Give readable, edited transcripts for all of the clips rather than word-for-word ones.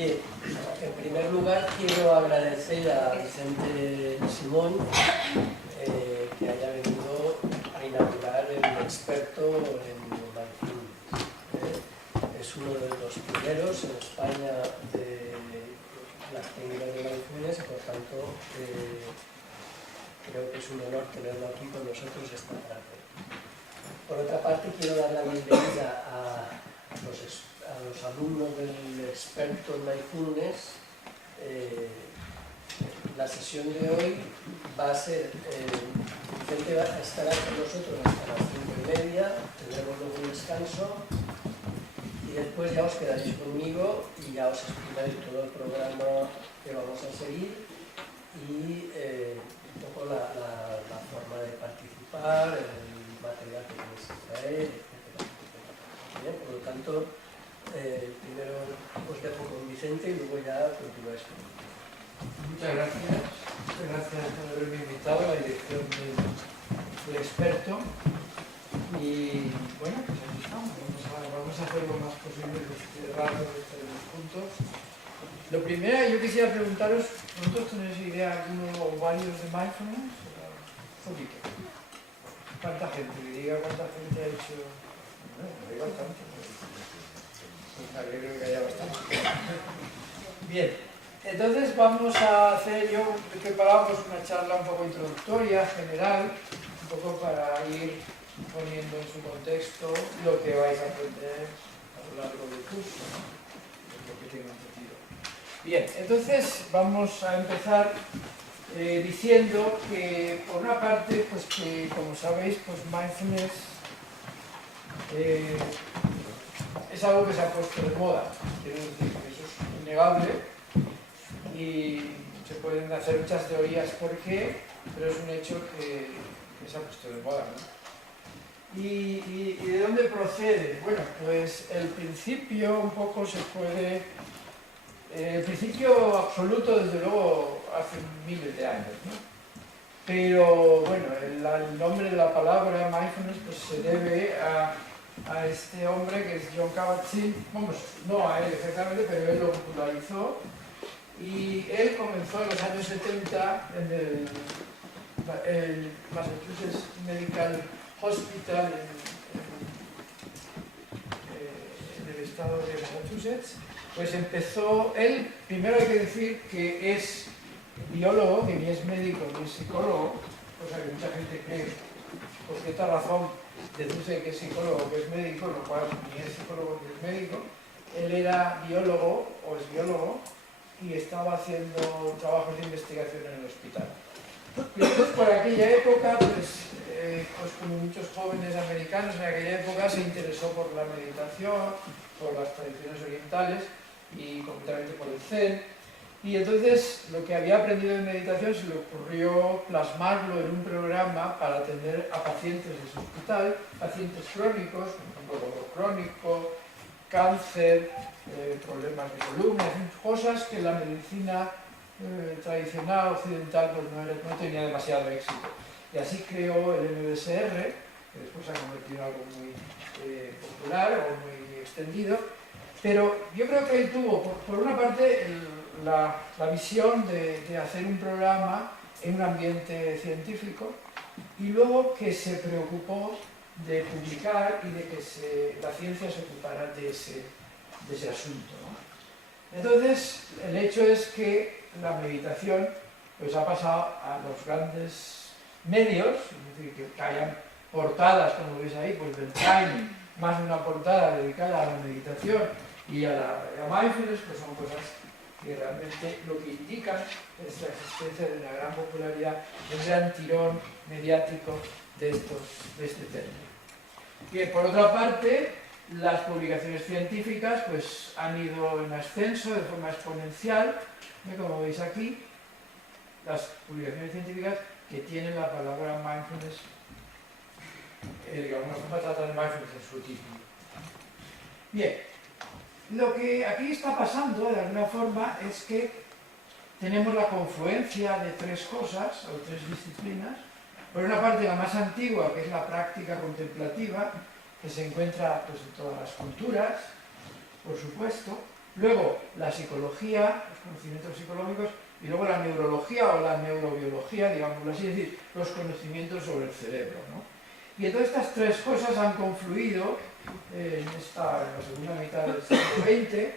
Bien, en primer lugar quiero agradecer a Vicente Simón que haya venido a inaugurar el experto en mindfulness. Es uno de los primeros en España de las técnicas de mindfulness y por tanto creo que es un honor tenerlo aquí con nosotros esta tarde. Por otra parte, quiero dar la bienvenida a los alumnos del experto en mindfulness. La sesión de hoy va a ser, Vicente estará con nosotros hasta las 5:30, tendremos luego un descanso y después ya os quedaréis conmigo y ya os explicaré todo el programa que vamos a seguir y un poco la forma de participar, el material que tenéis que traer, etcétera. Bien, por lo tanto, primero os dejo con Vicente y luego ya continuáis conmigo. Muchas gracias por haberme invitado a la dirección del experto y bueno, pues aquí estamos, vamos a hacer lo más posible este rato de estos puntos. Lo primero, yo quisiera preguntaros, ¿vosotros tenéis idea alguno o varios de mindfulness? Un poquito. ¿Cuánta gente? Que diga cuánta gente ha hecho. Bueno, no hay bastante. Pues creo que haya bastante. Bien, entonces vamos a hacer, yo he preparado pues una charla un poco introductoria, general, un poco para ir poniendo en su contexto lo que vais a aprender a lo largo del curso, ¿no? Lo que tengo entendido. Bien, entonces vamos a empezar diciendo que por una parte, pues que como sabéis, pues mindfulness es algo que se ha puesto de moda, quiero decir que eso es innegable y se pueden hacer muchas teorías por qué, pero es un hecho que se ha puesto de moda, ¿no? ¿Y de dónde procede? Bueno, pues el principio un poco se puede... El principio absoluto, desde luego, hace miles de años, ¿no? Pero, bueno, el nombre de la palabra mindfulness pues, se debe a este hombre que es John Kabat-Zinn, vamos, no a él exactamente, pero él lo popularizó y él comenzó en los años 70 en el Massachusetts Medical Hospital en el estado de Massachusetts. Pues empezó, él, primero hay que decir que es biólogo, que ni es médico ni es psicólogo, cosa que mucha gente cree, por cierta razón, deduce que es psicólogo, que es médico, lo cual ni es psicólogo ni es médico. Él era biólogo, o es biólogo, y estaba haciendo trabajos de investigación en el hospital. Y entonces, por aquella época, pues como muchos jóvenes americanos en aquella época, se interesó por la meditación, por las tradiciones orientales y concretamente por el Zen. Y entonces lo que había aprendido en meditación se le ocurrió plasmarlo en un programa para atender a pacientes de su hospital, pacientes crónicos, por ejemplo, dolor crónico, cáncer, problemas de columna, cosas que la medicina tradicional occidental pues no tenía demasiado éxito. Y así creó el MBSR, que después se ha convertido en algo muy popular o muy extendido. Pero yo creo que él tuvo, por una parte, la visión de hacer un programa en un ambiente científico y luego que se preocupó de publicar y de que la ciencia se ocupara de ese asunto, ¿no? Entonces, el hecho es que la meditación pues, ha pasado a los grandes medios, es decir, que hayan portadas, como veis ahí, pues del Time, más de una portada dedicada a la meditación y a mindfulness, pues son cosas que realmente lo que indican es la existencia de una gran popularidad, un gran tirón mediático de este término. Bien, por otra parte, las publicaciones científicas pues, han ido en ascenso de forma exponencial, como veis aquí, las publicaciones científicas que tienen la palabra mindfulness, de alguna forma tratan de mindfulness en su título. Bien, lo que aquí está pasando de alguna forma es que tenemos la confluencia de tres cosas, o tres disciplinas. Por una parte la más antigua, que es la práctica contemplativa, que se encuentra pues, en todas las culturas, por supuesto, luego la psicología, los conocimientos psicológicos, y luego la neurología o la neurobiología, digámoslo así, es decir, los conocimientos sobre el cerebro, ¿no? Y entonces estas tres cosas han confluido en la segunda mitad del siglo XX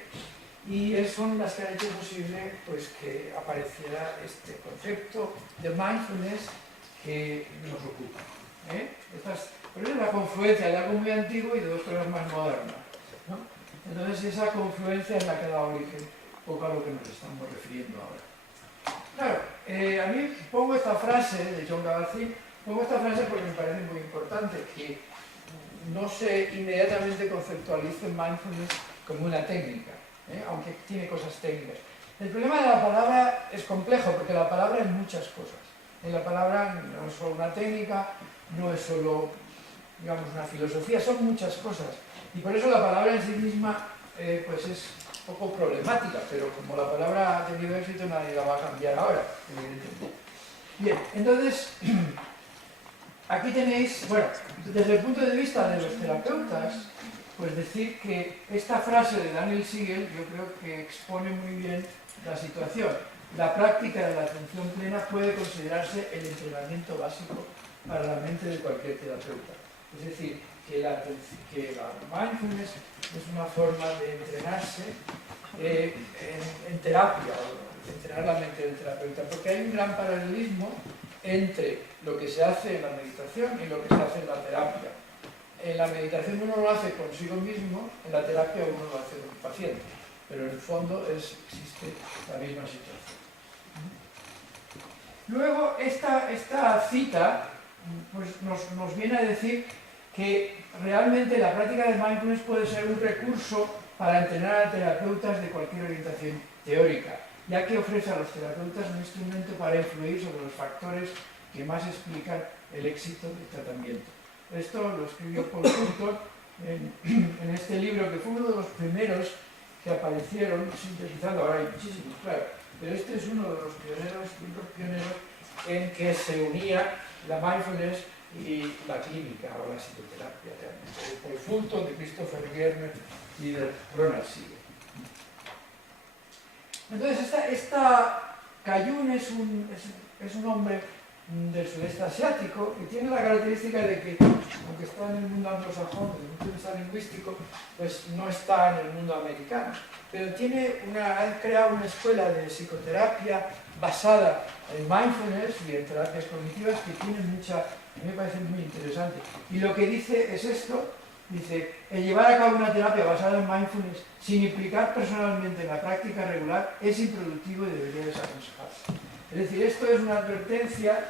y son las que han hecho posible pues, que apareciera este concepto de mindfulness que nos ocupa. Pero es la confluencia de algo muy antiguo y de dos cosas más modernas, ¿no? Entonces esa confluencia es la que da origen un poco a lo que nos estamos refiriendo ahora. Claro, a mí pongo esta frase de John Kabat-Zinn, porque me parece muy importante que no se inmediatamente conceptualice mindfulness como una técnica, aunque tiene cosas técnicas. El problema de la palabra es complejo porque la palabra es muchas cosas. La palabra no es solo una técnica, no es solo, digamos, una filosofía, son muchas cosas. Y por eso la palabra en sí misma pues es un poco problemática, pero como la palabra ha tenido éxito nadie la va a cambiar ahora, evidentemente. Bien, entonces, aquí tenéis, bueno, desde el punto de vista de los terapeutas, pues decir que esta frase de Daniel Siegel yo creo que expone muy bien la situación. La práctica de la atención plena puede considerarse el entrenamiento básico para la mente de cualquier terapeuta. Es decir, que la mindfulness es una forma de entrenarse en terapia, o entrenar la mente del terapeuta, porque hay un gran paralelismo entre lo que se hace en la meditación y lo que se hace en la terapia. En la meditación uno lo hace consigo mismo, en la terapia uno lo hace con el paciente, pero en el fondo existe la misma situación. Luego, esta cita pues, nos viene a decir que realmente la práctica de mindfulness puede ser un recurso para entrenar a terapeutas de cualquier orientación teórica, ya que ofrece a los terapeutas un instrumento para influir sobre los factores que más explican el éxito del tratamiento. Esto lo escribió Paul Fulton en este libro, que fue uno de los primeros que aparecieron sintetizando, ahora hay muchísimos, claro, pero este es uno de los libros pioneros en que se unía la mindfulness y la clínica o la psicoterapia, de Paul Fulton, de Christopher Germer y de Ronald Siegel. Entonces, Cayún es un hombre del sudeste asiático que tiene la característica de que, aunque está en el mundo anglosajón, desde el punto de vista lingüístico, pues no está en el mundo americano. Pero ha creado una escuela de psicoterapia basada en mindfulness y en terapias cognitivas que tiene a mí me parece muy interesante. Y lo que dice es esto, dice, el llevar a cabo una terapia basada en mindfulness sin implicar personalmente en la práctica regular es improductivo y debería desaconsejarse. Es decir, esto es una advertencia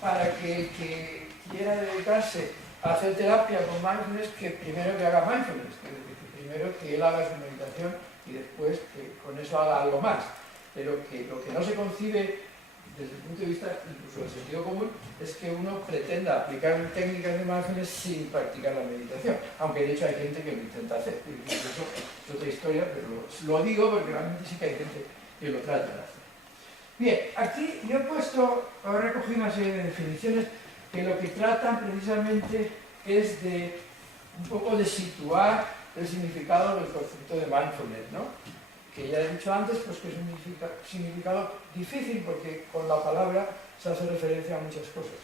para que quiera dedicarse a hacer terapia con mindfulness, que primero que haga mindfulness, que primero que él haga su meditación y después que con eso haga algo más. Pero que lo que no se concibe desde el punto de vista incluso del sentido común es que uno pretenda aplicar técnicas de mindfulness sin practicar la meditación, aunque de hecho hay gente que lo intenta hacer. Eso es otra historia, pero lo digo porque realmente sí que hay gente que lo trata de hacer. Bien, aquí yo he recogido una serie de definiciones que lo que tratan precisamente es de un poco de situar el significado del concepto de mindfulness, ¿no? Que ya he dicho antes, pues que es un significado difícil porque con la palabra se hace referencia a muchas cosas.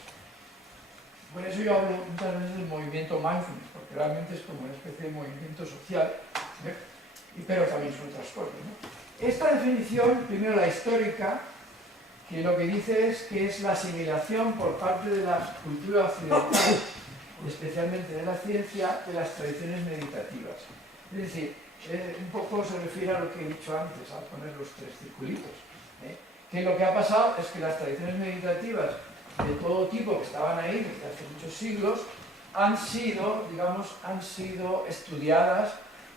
Por eso yo hablo muchas veces del movimiento mindfulness, porque realmente es como una especie de movimiento social, pero también son otras cosas, ¿no? Esta definición, primero la histórica, que lo que dice es que es la asimilación por parte de la cultura occidental, especialmente de la ciencia, de las tradiciones meditativas. Es decir, un poco se refiere a lo que he dicho antes, al poner los tres circulitos. Que lo que ha pasado es que las tradiciones meditativas de todo tipo que estaban ahí desde hace muchos siglos han sido estudiadas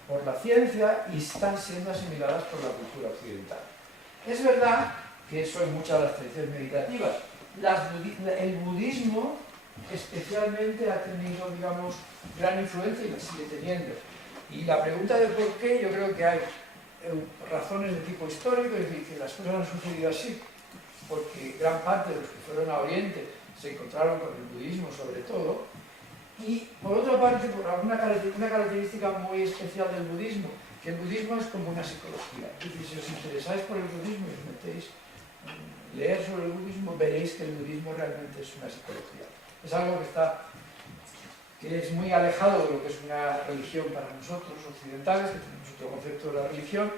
por la ciencia y están siendo asimiladas por la cultura occidental. Es verdad que eso en muchas de las tradiciones meditativas. El budismo especialmente ha tenido, digamos, gran influencia y la sigue teniendo. Y la pregunta de por qué, yo creo que hay razones de tipo histórico, es decir, que las cosas han sucedido así, porque gran parte de los que fueron a Oriente se encontraron con el budismo sobre todo, Y por otra parte, por una característica muy especial del budismo, que el budismo es como una psicología. Es decir, si os interesáis por el budismo y os metéis en leer sobre el budismo, veréis que el budismo realmente es una psicología. Es algo que es muy alejado de lo que es una religión para nosotros occidentales, que tenemos otro concepto de la religión,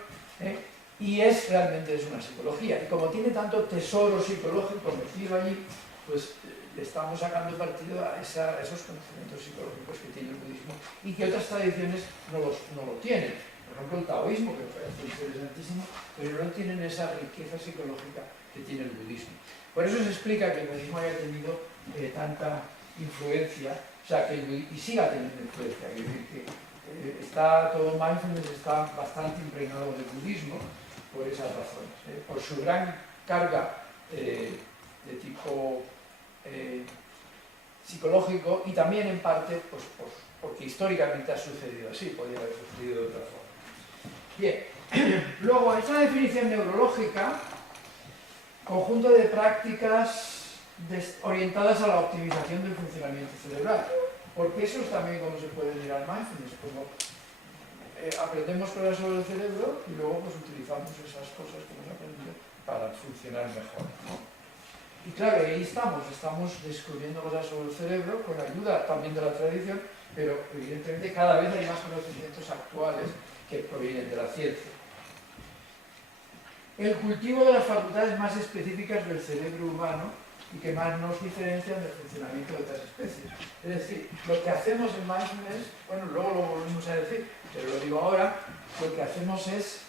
y realmente es una psicología. Y como tiene tanto tesoro psicológico metido allí, pues le estamos sacando partido a esos conocimientos psicológicos que tiene el budismo y que otras tradiciones no lo tienen. Por ejemplo, el taoísmo, que me parece interesantísimo, pero no tienen esa riqueza psicológica que tiene el budismo. Por eso se explica que el budismo haya tenido tanta influencia, o sea, y siga teniendo influencia, es decir, que todo mindfulness está bastante impregnado del budismo por esas razones, por su gran carga de tipo psicológico y también en parte pues, porque históricamente ha sucedido así, podría haber sucedido de otra forma. Bien, luego esa definición neurológica, conjunto de prácticas orientadas a la optimización del funcionamiento cerebral, porque eso es también como se puede mirar mindfulness, como aprendemos cosas sobre el cerebro y luego pues utilizamos esas cosas que hemos aprendido para funcionar mejor, ¿no? Y claro, ahí estamos descubriendo cosas sobre el cerebro con ayuda también de la tradición, pero evidentemente cada vez hay más conocimientos actuales que provienen de la ciencia. El cultivo de las facultades más específicas del cerebro humano y que más nos diferencian del funcionamiento de otras especies. Es decir, lo que hacemos en mindfulness, bueno, luego lo volvemos a decir, pero lo digo ahora, lo que hacemos es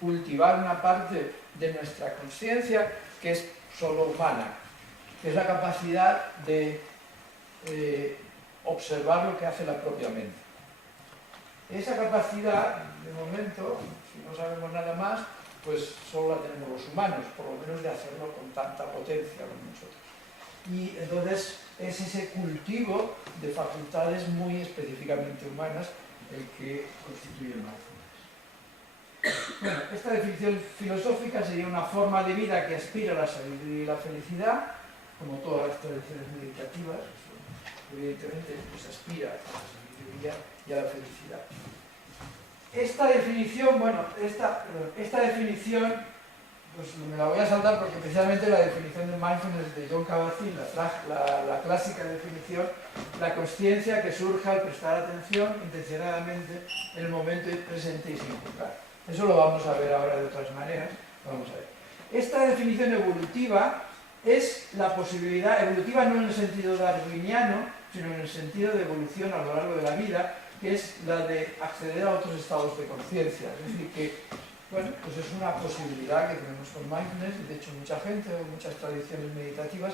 cultivar una parte de nuestra conciencia que es solo humana, que es la capacidad de observar lo que hace la propia mente. Esa capacidad, de momento, si no sabemos nada más, pues solo la tenemos los humanos, por lo menos de hacerlo con tanta potencia como nosotros. Y entonces es ese cultivo de facultades muy específicamente humanas el que constituye el mindfulness. Bueno, esta definición filosófica sería una forma de vida que aspira a la sabiduría y la felicidad, como todas las tradiciones meditativas, evidentemente pues aspira a la sabiduría y a la felicidad. Esta definición, pues me la voy a saltar porque precisamente la definición de mindfulness de John Kabat-Zinn, la clásica definición, la consciencia que surge al prestar atención intencionadamente en el momento presente y sin juzgar. Eso lo vamos a ver ahora de otras maneras. Vamos a ver. Esta definición evolutiva es la posibilidad, evolutiva no en el sentido darwiniano, sino en el sentido de evolución a lo largo de la vida, que es la de acceder a otros estados de conciencia. Es decir, que bueno, pues es una posibilidad que tenemos con mindfulness, y de hecho mucha gente o muchas tradiciones meditativas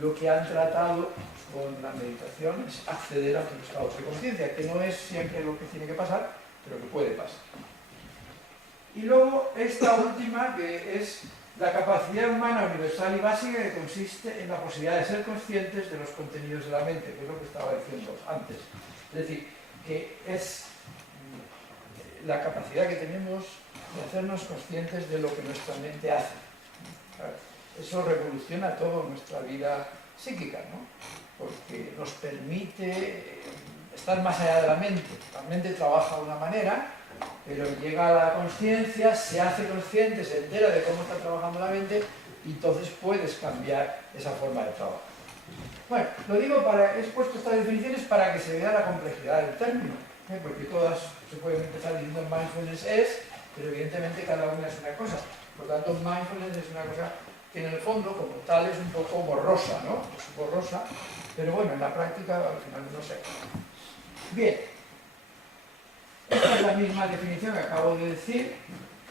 lo que han tratado con la meditación es acceder a otros estados de conciencia, que no es siempre lo que tiene que pasar, pero que puede pasar. Y luego esta última, que es la capacidad humana universal y básica, que consiste en la posibilidad de ser conscientes de los contenidos de la mente, que es lo que estaba diciendo antes. Es decir, que es la capacidad que tenemos de hacernos conscientes de lo que nuestra mente hace. Eso revoluciona toda nuestra vida psíquica, ¿no? Porque nos permite estar más allá de la mente. La mente trabaja de una manera, pero llega a la conciencia, se hace consciente, se entera de cómo está trabajando la mente y entonces puedes cambiar esa forma de trabajo. Bueno, lo digo he puesto estas definiciones para que se vea la complejidad del término, porque todas se pueden empezar diciendo mindfulness es, pero evidentemente cada una es una cosa. Por lo tanto, mindfulness es una cosa que en el fondo, como tal, es un poco borrosa, ¿no? Es borrosa, pero bueno, en la práctica al final no sé. Bien, esta es la misma definición que acabo de decir,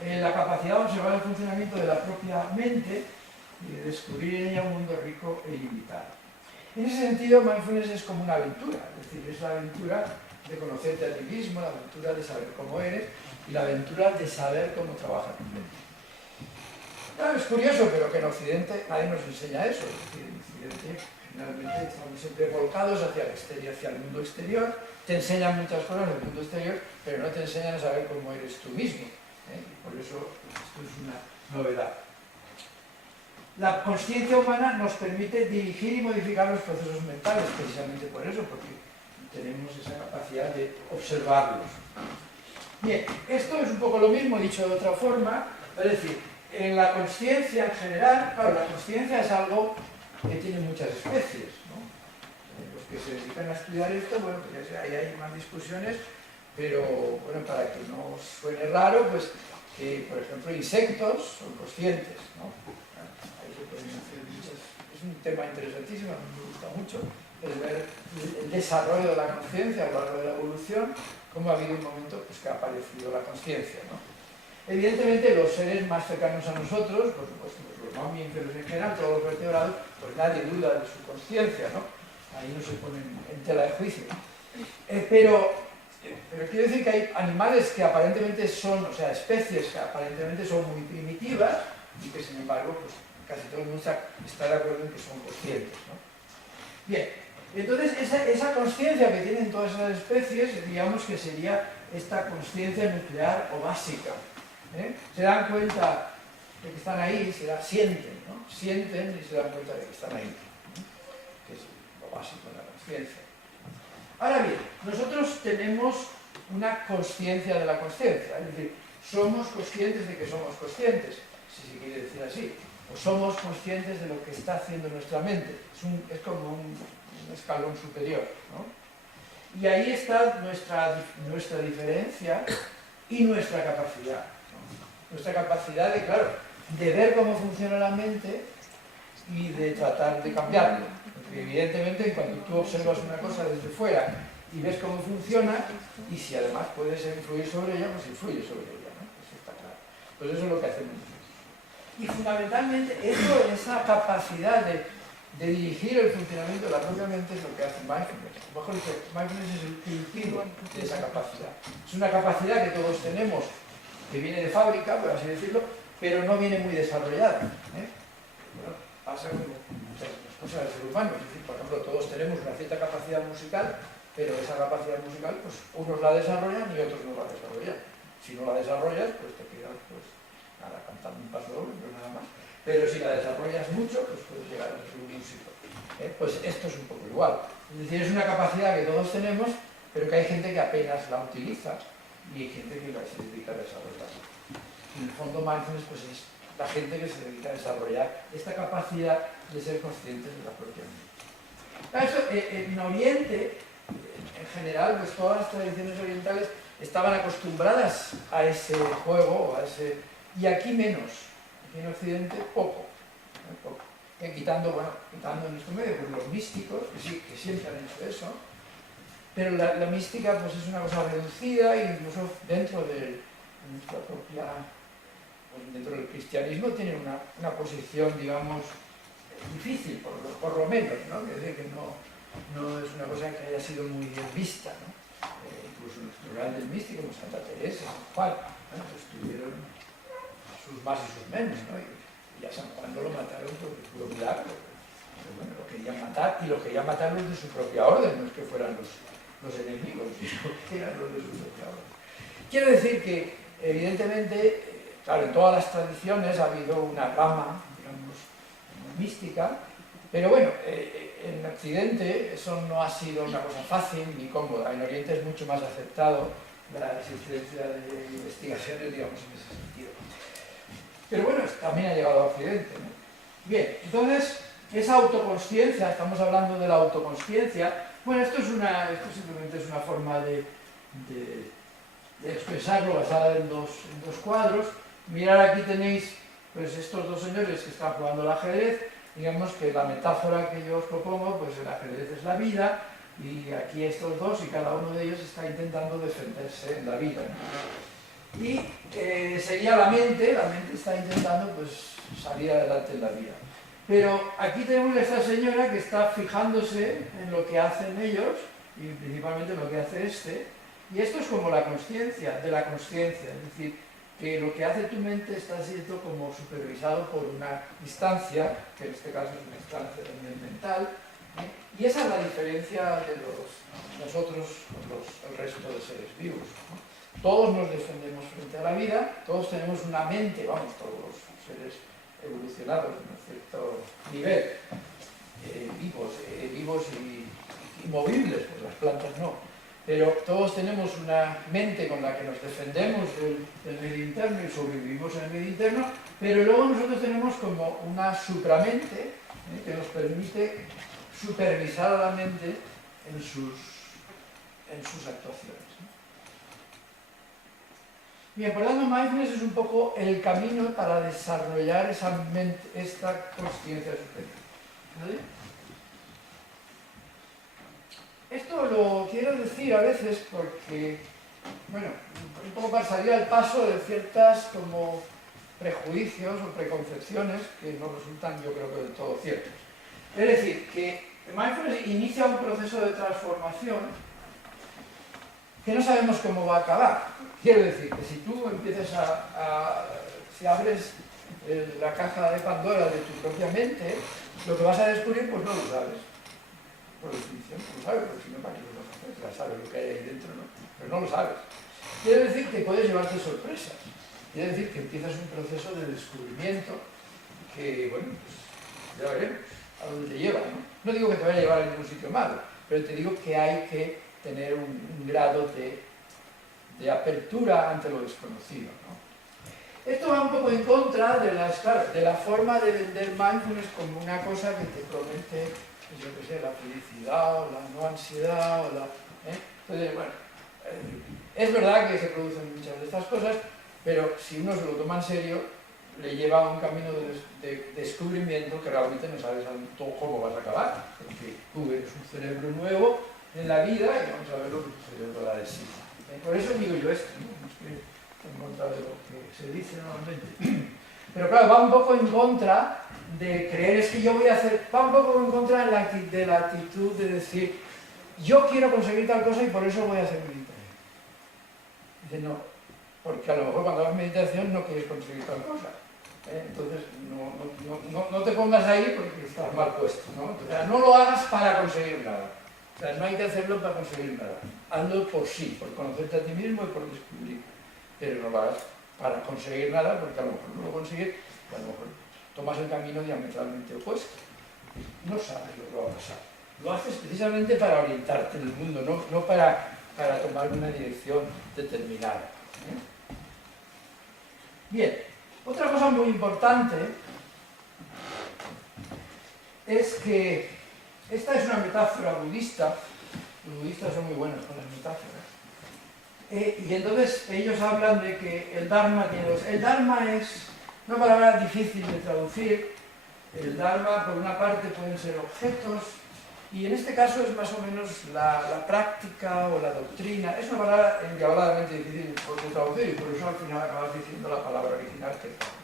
la capacidad de observar el funcionamiento de la propia mente y de descubrir en ella un mundo rico e ilimitado. En ese sentido, mindfulness es como una aventura, es decir, es la aventura de conocerte a ti mismo, la aventura de saber cómo eres y la aventura de saber cómo trabaja tu mente. Claro, es curioso, pero que en Occidente nadie nos enseña eso. Es decir, en Occidente generalmente estamos siempre volcados hacia el exterior, hacia el mundo exterior, te enseñan muchas cosas del mundo exterior, pero no te enseñan a saber cómo eres tú mismo. Y por eso esto es una novedad. La consciencia humana nos permite dirigir y modificar los procesos mentales, precisamente por eso, porque tenemos esa capacidad de observarlos. Bien, esto es un poco lo mismo, dicho de otra forma, es decir, en la consciencia en general, claro, la consciencia es algo que tiene muchas especies, ¿no? Los que se dedican a estudiar esto, bueno, pues ya sé, ahí hay más discusiones, pero bueno, para que no suene raro, pues que, por ejemplo, insectos son conscientes, ¿no? Ahí se pueden hacer muchas... Es un tema interesantísimo, a mí me gusta mucho, el ver el desarrollo de la conciencia a lo largo de la evolución, cómo ha habido un momento pues, que ha aparecido la conciencia, ¿no? Evidentemente, los seres más cercanos a nosotros, por supuesto, pues, los mamíferos en general, todos los vertebrados, pues nadie duda de su conciencia, ¿no? Ahí no se ponen en tela de juicio. Pero quiero decir que hay animales que aparentemente son, o sea, especies que aparentemente son muy primitivas y que, sin embargo, pues casi todo el mundo está de acuerdo en que son conscientes, ¿no? Bien, entonces esa conciencia que tienen todas esas especies, digamos que sería esta conciencia nuclear o básica. Se dan cuenta de que están ahí, sienten, ¿no? Sienten y se dan cuenta de que están ahí, ¿no? Que es lo básico de la conciencia. Ahora bien, nosotros tenemos una conciencia de la conciencia, es decir, somos conscientes de que somos conscientes, si se quiere decir así, o somos conscientes de lo que está haciendo nuestra mente. Es como un escalón superior, ¿no? Y ahí está nuestra diferencia y nuestra capacidad, ¿no? Nuestra capacidad de, claro, de ver cómo funciona la mente y de tratar de cambiarlo. Porque evidentemente cuando tú observas una cosa desde fuera y ves cómo funciona, y si además puedes influir sobre ella, pues influye sobre ella, ¿no? Eso está claro. Pues eso es lo que hacemos nosotros. Y fundamentalmente esa capacidad de dirigir el funcionamiento de la propia mente es lo que hace mindfulness. Mejor dicho, mindfulness es el cultivo de esa capacidad. Es una capacidad que todos tenemos, que viene de fábrica, por así decirlo, pero no viene muy desarrollada. Bueno, pasa como muchas cosas del ser humano. Es decir, por ejemplo, todos tenemos una cierta capacidad musical, pero esa capacidad musical, pues unos la desarrollan y otros no la desarrollan. Si no la desarrollas, pues te quedas, pues, nada, cantando un paso doble, pero nada más. Pero si la desarrollas mucho, pues puedes llegar a ser un músico. Pues esto es un poco igual. Es decir, es una capacidad que todos tenemos, pero que hay gente que apenas la utiliza y hay gente que se dedica a desarrollarla. En el fondo, mindfulness pues, es la gente que se dedica a desarrollar esta capacidad de ser conscientes de la propia mente. Eso, en Oriente, en general, pues todas las tradiciones orientales estaban acostumbradas a ese juego, y aquí menos. Aquí en Occidente, poco. Poco. Quitando en nuestro medio pues, los místicos, que siempre han hecho eso, pero la mística pues, es una cosa reducida e incluso dentro de nuestra propia, pues, dentro del cristianismo tiene una posición, digamos, difícil, por lo menos, ¿no? Es decir, que no es una cosa que haya sido muy bien vista, ¿no? Incluso nuestros grandes místicos, como Santa Teresa, San Juan, ¿no? Pues tuvieron sus más y sus menos, ¿no? Y a San Juan no lo mataron porque fue un milagro. Pero bueno, lo querían matar, y lo querían matar los de su propia orden, no es que fueran los enemigos, sino que eran los de su propia orden. Quiero decir que, evidentemente, claro, en todas las tradiciones ha habido una rama, digamos, mística, pero bueno, en Occidente eso no ha sido una cosa fácil ni cómoda. En Oriente es mucho más aceptado la existencia de investigaciones, digamos, en ese sentido. Pero bueno, también ha llegado a Occidente, ¿no? Bien, entonces, esa autoconsciencia, estamos hablando de la autoconsciencia, bueno, esto simplemente es una forma de expresarlo basada en dos cuadros. Mirad, aquí tenéis pues, estos dos señores que están jugando al ajedrez. Digamos que la metáfora que yo os propongo, pues el ajedrez es la vida, y aquí estos dos, y cada uno de ellos está intentando defenderse en la vida, ¿no? Y sería la mente está intentando pues, salir adelante en la vida. Pero aquí tenemos a esta señora que está fijándose en lo que hacen ellos, y principalmente en lo que hace este, y esto es como la consciencia de la consciencia, es decir, que lo que hace tu mente está siendo como supervisado por una instancia, que en este caso es una instancia también mental, y esa es la diferencia de nosotros, el resto de seres vivos, ¿no? Todos nos defendemos frente a la vida, todos tenemos una mente, vamos, todos los seres evolucionados en un cierto nivel, vivos y inmovibles, pues las plantas no. Pero todos tenemos una mente con la que nos defendemos del medio interno y sobrevivimos en el medio interno, pero luego nosotros tenemos como una supramente que nos permite supervisar a la mente en sus actuaciones. Bien, por lo tanto, mindfulness es un poco el camino para desarrollar esta consciencia superior. ¿Vale? Esto lo quiero decir a veces porque, bueno, un poco para salir al paso de ciertas como prejuicios o preconcepciones que no resultan, yo creo que del todo ciertos. Es decir, que mindfulness inicia un proceso de transformación que no sabemos cómo va a acabar. Quiero decir que si tú empiezas si abres la caja de Pandora de tu propia mente, lo que vas a descubrir pues no lo sabes. Por definición, no lo sabes, porque si no, ¿para qué lo vas a hacer? Ya sabes lo que hay ahí dentro, ¿no? Pero no lo sabes. Quiere decir que puedes llevarte sorpresas. Quiere decir que empiezas un proceso de descubrimiento que, bueno, pues ya veremos a dónde te lleva, ¿no? No digo que te vaya a llevar a ningún sitio malo, pero te digo que hay que tener un grado de apertura ante lo desconocido, ¿no? Esto va un poco en contra de la forma de vender mindfulness como una cosa que te promete, yo qué sé, la felicidad o la no ansiedad o la... Entonces, bueno, es verdad que se producen muchas de estas cosas, pero si uno se lo toma en serio, le lleva a un camino de descubrimiento que realmente no sabes cómo vas a acabar, porque tú eres un cerebro nuevo en la vida y vamos a ver lo que tu cerebro da de sí. Por eso digo yo esto, ¿no? Estoy en contra de lo que se dice normalmente. Pero claro, va un poco en contra de creer es que yo voy a hacer, va un poco en contra de la actitud de decir yo quiero conseguir tal cosa y por eso voy a hacer meditación. Dice no, porque a lo mejor cuando hagas meditación no quieres conseguir tal cosa. Entonces no te pongas ahí porque estás mal puesto, ¿no? O sea, no lo hagas para conseguir nada. O sea, no hay que hacerlo para conseguir nada. Hazlo por sí, por conocerte a ti mismo y por descubrir. Pero no lo hagas para conseguir nada, porque a lo mejor no lo consigues, y a lo mejor tomas el camino diametralmente opuesto. No sabes lo que va a pasar. Lo haces precisamente para orientarte en el mundo, no para tomar una dirección determinada. Bien, otra cosa muy importante es que esta es una metáfora budista. Los budistas son muy buenos con las metáforas. Y entonces ellos hablan de que el Dharma tiene dos. El Dharma es una palabra difícil de traducir. El Dharma, por una parte, pueden ser objetos, y en este caso es más o menos la práctica o la doctrina. Es una palabra endiabladamente difícil de traducir y por eso al final acabas diciendo la palabra original que es Dharma.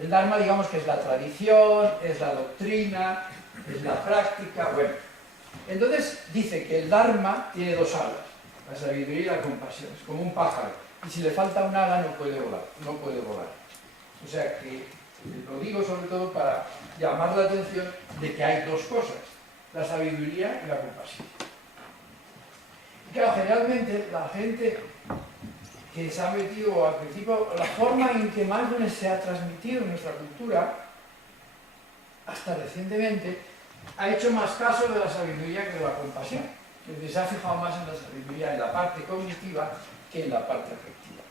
El Dharma, digamos que es la tradición, es la doctrina, es la práctica, bueno. Entonces dice que el Dharma tiene dos alas, la sabiduría y la compasión, es como un pájaro, y si le falta un ala no puede volar. O sea que lo digo sobre todo para llamar la atención de que hay dos cosas, la sabiduría y la compasión. Y claro, generalmente la gente que se ha metido al principio, la forma en que mindfulness se ha transmitido en nuestra cultura, hasta recientemente, ha hecho más caso de la sabiduría que de la compasión. Es decir, se ha fijado más en la sabiduría, en la parte cognitiva, que en la parte afectiva.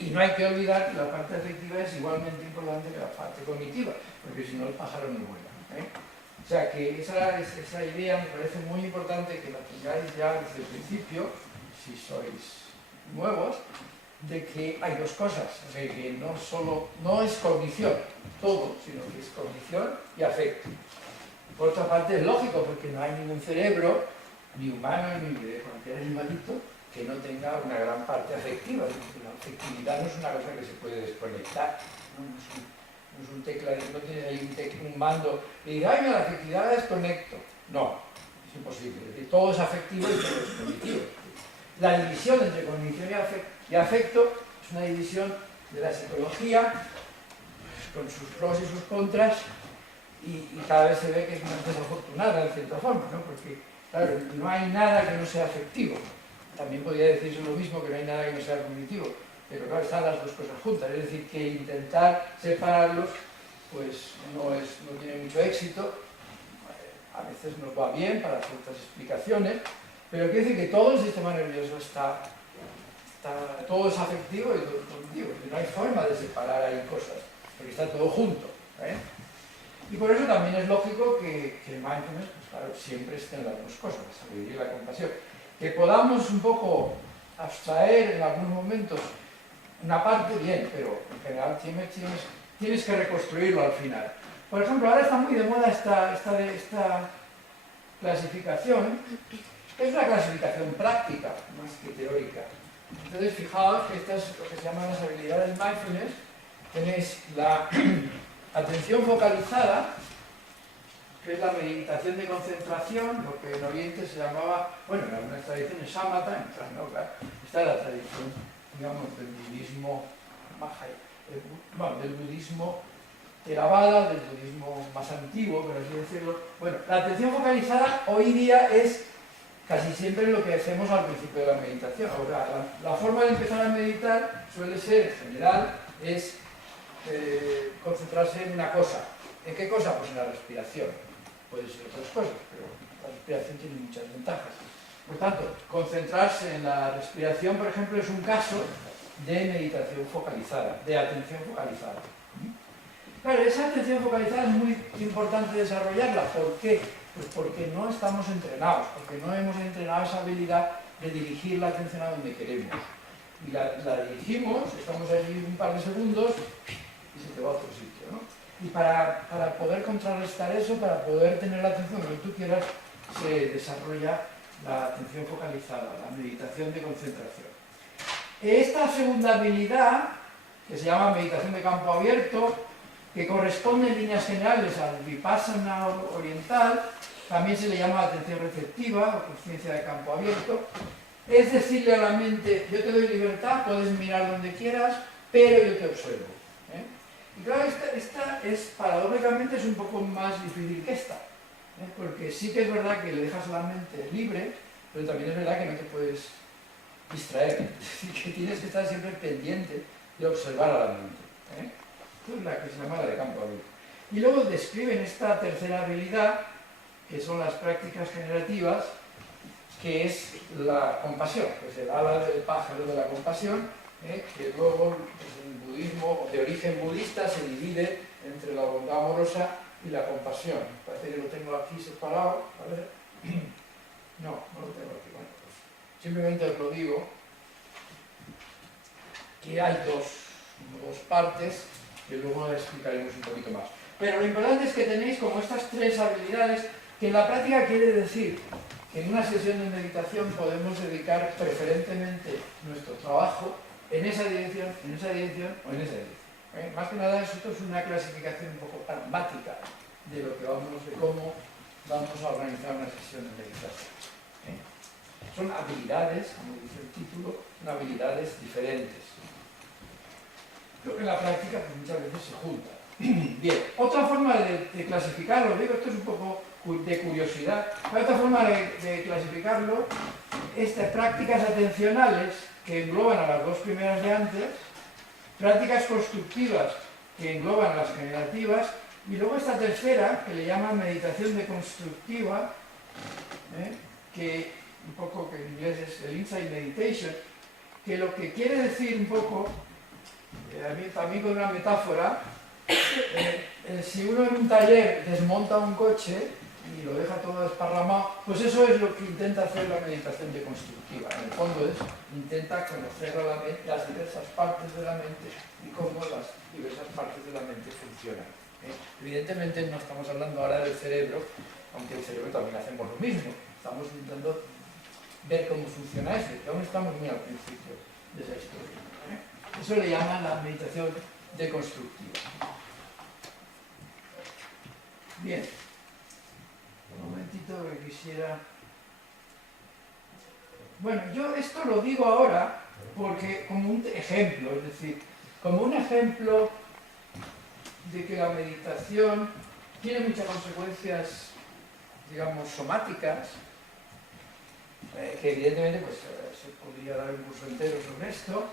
Y no hay que olvidar que la parte afectiva es igualmente importante que la parte cognitiva, porque si no el pájaro no vuela. O sea que esa idea me parece muy importante que la tengáis ya desde el principio, si sois nuevos, de que hay dos cosas, o sea que no es cognición, todo, sino que es cognición y afecto. Por otra parte es lógico, porque no hay ningún cerebro, ni humano, ni de cualquier animalito, que no tenga una gran parte afectiva. La afectividad no es una cosa que se puede desconectar, no es un teclado, no tienes ahí un mando y dices, ay, no, la afectividad la desconecto. No, es imposible. Es decir, todo es afectivo y todo es cognitivo. La división entre cognición y afecto es una división de la psicología, con sus pros y sus contras, y cada vez se ve que es más desafortunada, en cierta forma, ¿no? Porque, claro, no hay nada que no sea afectivo. También podría decirse lo mismo, que no hay nada que no sea cognitivo, pero claro, están las dos cosas juntas. Es decir, que intentar separarlos, pues no tiene mucho éxito. a veces nos va bien para ciertas explicaciones, pero quiere decir que todo el sistema nervioso todo es afectivo y todo es cognitivo, que no hay forma de separar ahí cosas, porque está todo junto. Y por eso también es lógico que el mindfulness, pues claro, siempre estén las dos cosas, la sabiduría y la compasión. Que podamos un poco abstraer en algunos momentos una parte, bien, pero en general tienes que reconstruirlo al final. Por ejemplo, ahora está muy de moda esta clasificación. Es una clasificación práctica, más que teórica. Entonces, fijaos que estas es lo que se llaman las habilidades mindfulness. Tenéis la atención focalizada, que es la meditación de concentración, lo que en Oriente se llamaba, bueno, en algunas tradiciones samatha, en otras no, claro. Esta es la tradición, digamos, del budismo del budismo Theravada, del budismo más antiguo, por así decirlo. Bueno, la atención focalizada hoy día es casi siempre lo que hacemos al principio de la meditación. Ahora, la forma de empezar a meditar suele ser, en general, es concentrarse en una cosa. ¿En qué cosa? Pues en la respiración. Puede ser otras cosas, pero la respiración tiene muchas ventajas. Por tanto, concentrarse en la respiración, por ejemplo, es un caso de meditación focalizada, de atención focalizada. Claro, esa atención focalizada es muy importante desarrollarla. ¿Por qué? Pues porque no estamos entrenados, porque no hemos entrenado esa habilidad de dirigir la atención a donde queremos. Y la dirigimos, estamos allí un par de segundos y se te va a otro sitio, ¿no? Y para poder contrarrestar eso, para poder tener la atención donde tú quieras, se desarrolla la atención focalizada, la meditación de concentración. Esta segunda habilidad, que se llama meditación de campo abierto, que corresponde en líneas generales al vipassana oriental, también se le llama atención receptiva o conciencia de campo abierto, es decirle a la mente, yo te doy libertad, puedes mirar donde quieras, pero yo te observo. Y claro, esta es, paradójicamente, es un poco más difícil que esta, porque sí que es verdad que le dejas la mente libre, pero también es verdad que no te puedes distraer, es decir, que tienes que estar siempre pendiente de observar a la mente. Esto es la que se llama la de campo abierto. Y luego describen esta tercera habilidad, que son las prácticas generativas, que es la compasión, pues el ala del pájaro de la compasión, que luego pues, el budismo de origen budista se divide entre la bondad amorosa y la compasión. Parece que lo tengo aquí separado, a ver. No lo tengo aquí. Bueno, pues simplemente os lo digo, que hay dos partes, que luego explicaremos un poquito más. Pero lo importante es que tenéis como estas tres habilidades, que en la práctica quiere decir que en una sesión de meditación podemos dedicar preferentemente nuestro trabajo en esa dirección o en esa dirección. Más que nada, esto es una clasificación un poco pragmática de cómo vamos a organizar una sesión de meditación. Son habilidades, como dice el título, son habilidades diferentes. Creo que en la práctica pues, muchas veces se juntan. Bien, otra forma de clasificarlo, digo, esto es un poco de curiosidad, otra forma de clasificarlo es de prácticas atencionales que engloban a las dos primeras de antes, prácticas constructivas que engloban a las generativas, y luego esta tercera, que le llaman meditación deconstructiva, que un poco que en inglés es el insight meditation, que lo que quiere decir un poco, también con una metáfora, si uno en un taller desmonta un coche y lo deja todo desparramado, pues eso es lo que intenta hacer la meditación deconstructiva. En el fondo intenta conocer las diversas partes de la mente y cómo las diversas partes de la mente funcionan. Evidentemente no estamos hablando ahora del cerebro, aunque el cerebro también hacemos lo mismo. Estamos intentando ver cómo funciona eso, que aún estamos muy al principio de esa historia. Eso le llaman la meditación deconstructiva. Bien. Un momentito que quisiera... Bueno, yo esto lo digo ahora porque como un ejemplo, es decir, como un ejemplo de que la meditación tiene muchas consecuencias, digamos, somáticas, que evidentemente pues, se podría dar un curso entero sobre esto,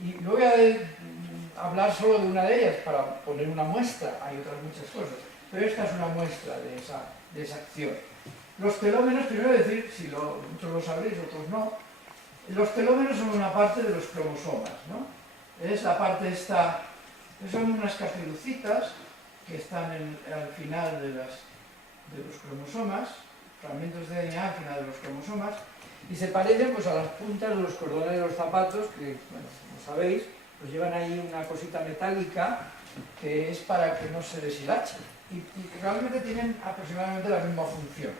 y no voy a hablar solo de una de ellas para poner una muestra, hay otras muchas cosas, pero esta es una muestra de esa de esa acción. Los telómeros, primero decir, si muchos lo sabréis, otros no, los telómeros son una parte de los cromosomas, ¿no? Es la parte esta, son unas caperucitas que están al final de los cromosomas, fragmentos de DNA al final de los cromosomas, y se parecen pues, a las puntas de los cordones de los zapatos, que, bueno, como sabéis, pues llevan ahí una cosita metálica que es para que no se deshilachen. Y que realmente tienen aproximadamente la misma función,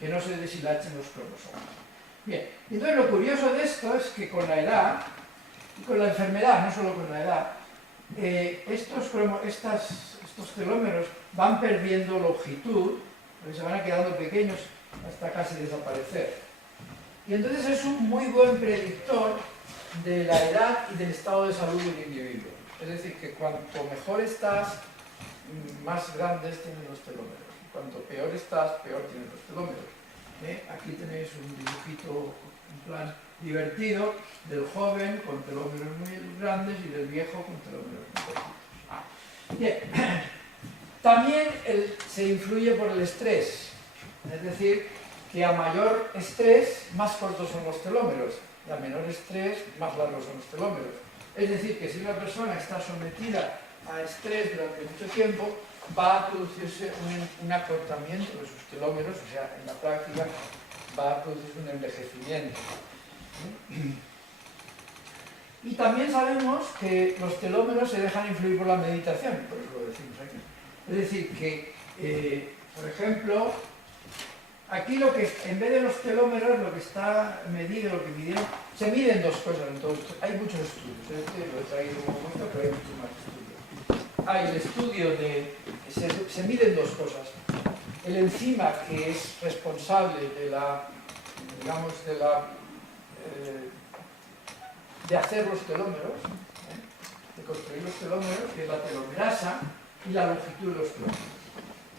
que no se deshilachen los cromosomas. Bien, entonces lo curioso de esto es que con la edad, y con la enfermedad, no solo con la edad, estos telómeros van perdiendo longitud, porque se van quedando pequeños hasta casi desaparecer. Y entonces es un muy buen predictor de la edad y del estado de salud del individuo. Es decir, que cuanto mejor estás, más grandes tienen los telómeros. Y cuanto peor estás, peor tienen los telómeros. Aquí tenéis un dibujito en plan divertido del joven con telómeros muy grandes y del viejo con telómeros muy pequeños. Bien. También se influye por el estrés. Es decir, que a mayor estrés, más cortos son los telómeros. Y a menor estrés, más largos son los telómeros. Es decir, que si una persona está sometida a estrés durante mucho tiempo, va a producirse un acortamiento de sus telómeros, o sea, en la práctica va a producirse un envejecimiento. Y también sabemos que los telómeros se dejan influir por la meditación, por eso lo decimos aquí. Es decir, que, por ejemplo, aquí en vez de los telómeros, lo que está medido, lo que midieron, se miden dos cosas. Entonces, hay muchos estudios, lo he traído como muestra, pero hay muchos más estudios. Hay el estudio se miden dos cosas. El enzima que es responsable de hacer los telómeros, de construir los telómeros, que es la telomerasa, y la longitud de los telómeros.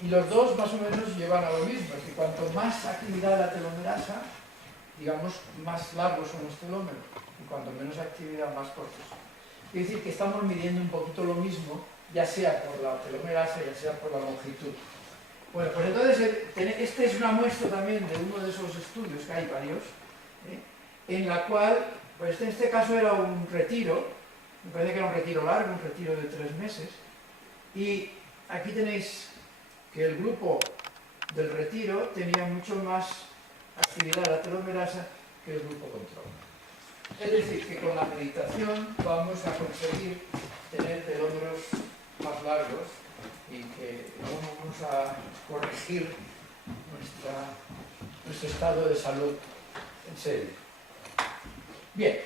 Y los dos más o menos llevan a lo mismo, es que cuanto más actividad la telomerasa, digamos, más largos son los telómeros, y cuanto menos actividad, más cortos. Es decir, que estamos midiendo un poquito lo mismo, ya sea por la telomerasa, ya sea por la longitud. Bueno, pues entonces, este es una muestra también de uno de esos estudios, que hay varios, en la cual, pues en este caso era un retiro, me parece que era un retiro largo, un retiro de 3 meses, y aquí tenéis que el grupo del retiro tenía mucho más actividad la telomerasa que el grupo control. Es decir, que con la meditación vamos a conseguir tener telómeros más largos y que vamos a corregir nuestro estado de salud en serio. Bien,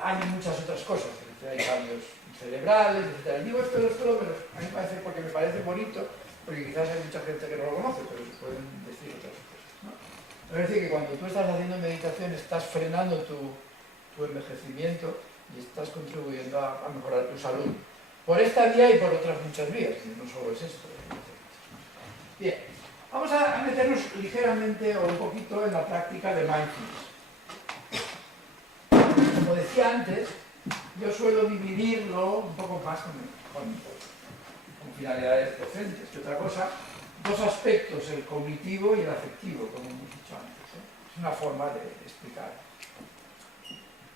hay muchas otras cosas, hay cambios cerebrales, etc. Digo esto de los telómeros, a mí me parece porque me parece bonito, porque quizás hay mucha gente que no lo conoce, pero se pueden decir otras cosas, ¿no? Es decir, que cuando tú estás haciendo meditación estás frenando tu envejecimiento y estás contribuyendo a mejorar tu salud. Por esta vía y por otras muchas vías, no solo es esto. Bien, vamos a meternos ligeramente o un poquito en la práctica de mindfulness. Como decía antes, yo suelo dividirlo un poco más con finalidades docentes que otra cosa, dos aspectos, el cognitivo y el afectivo, como hemos dicho antes. Es una forma de explicar.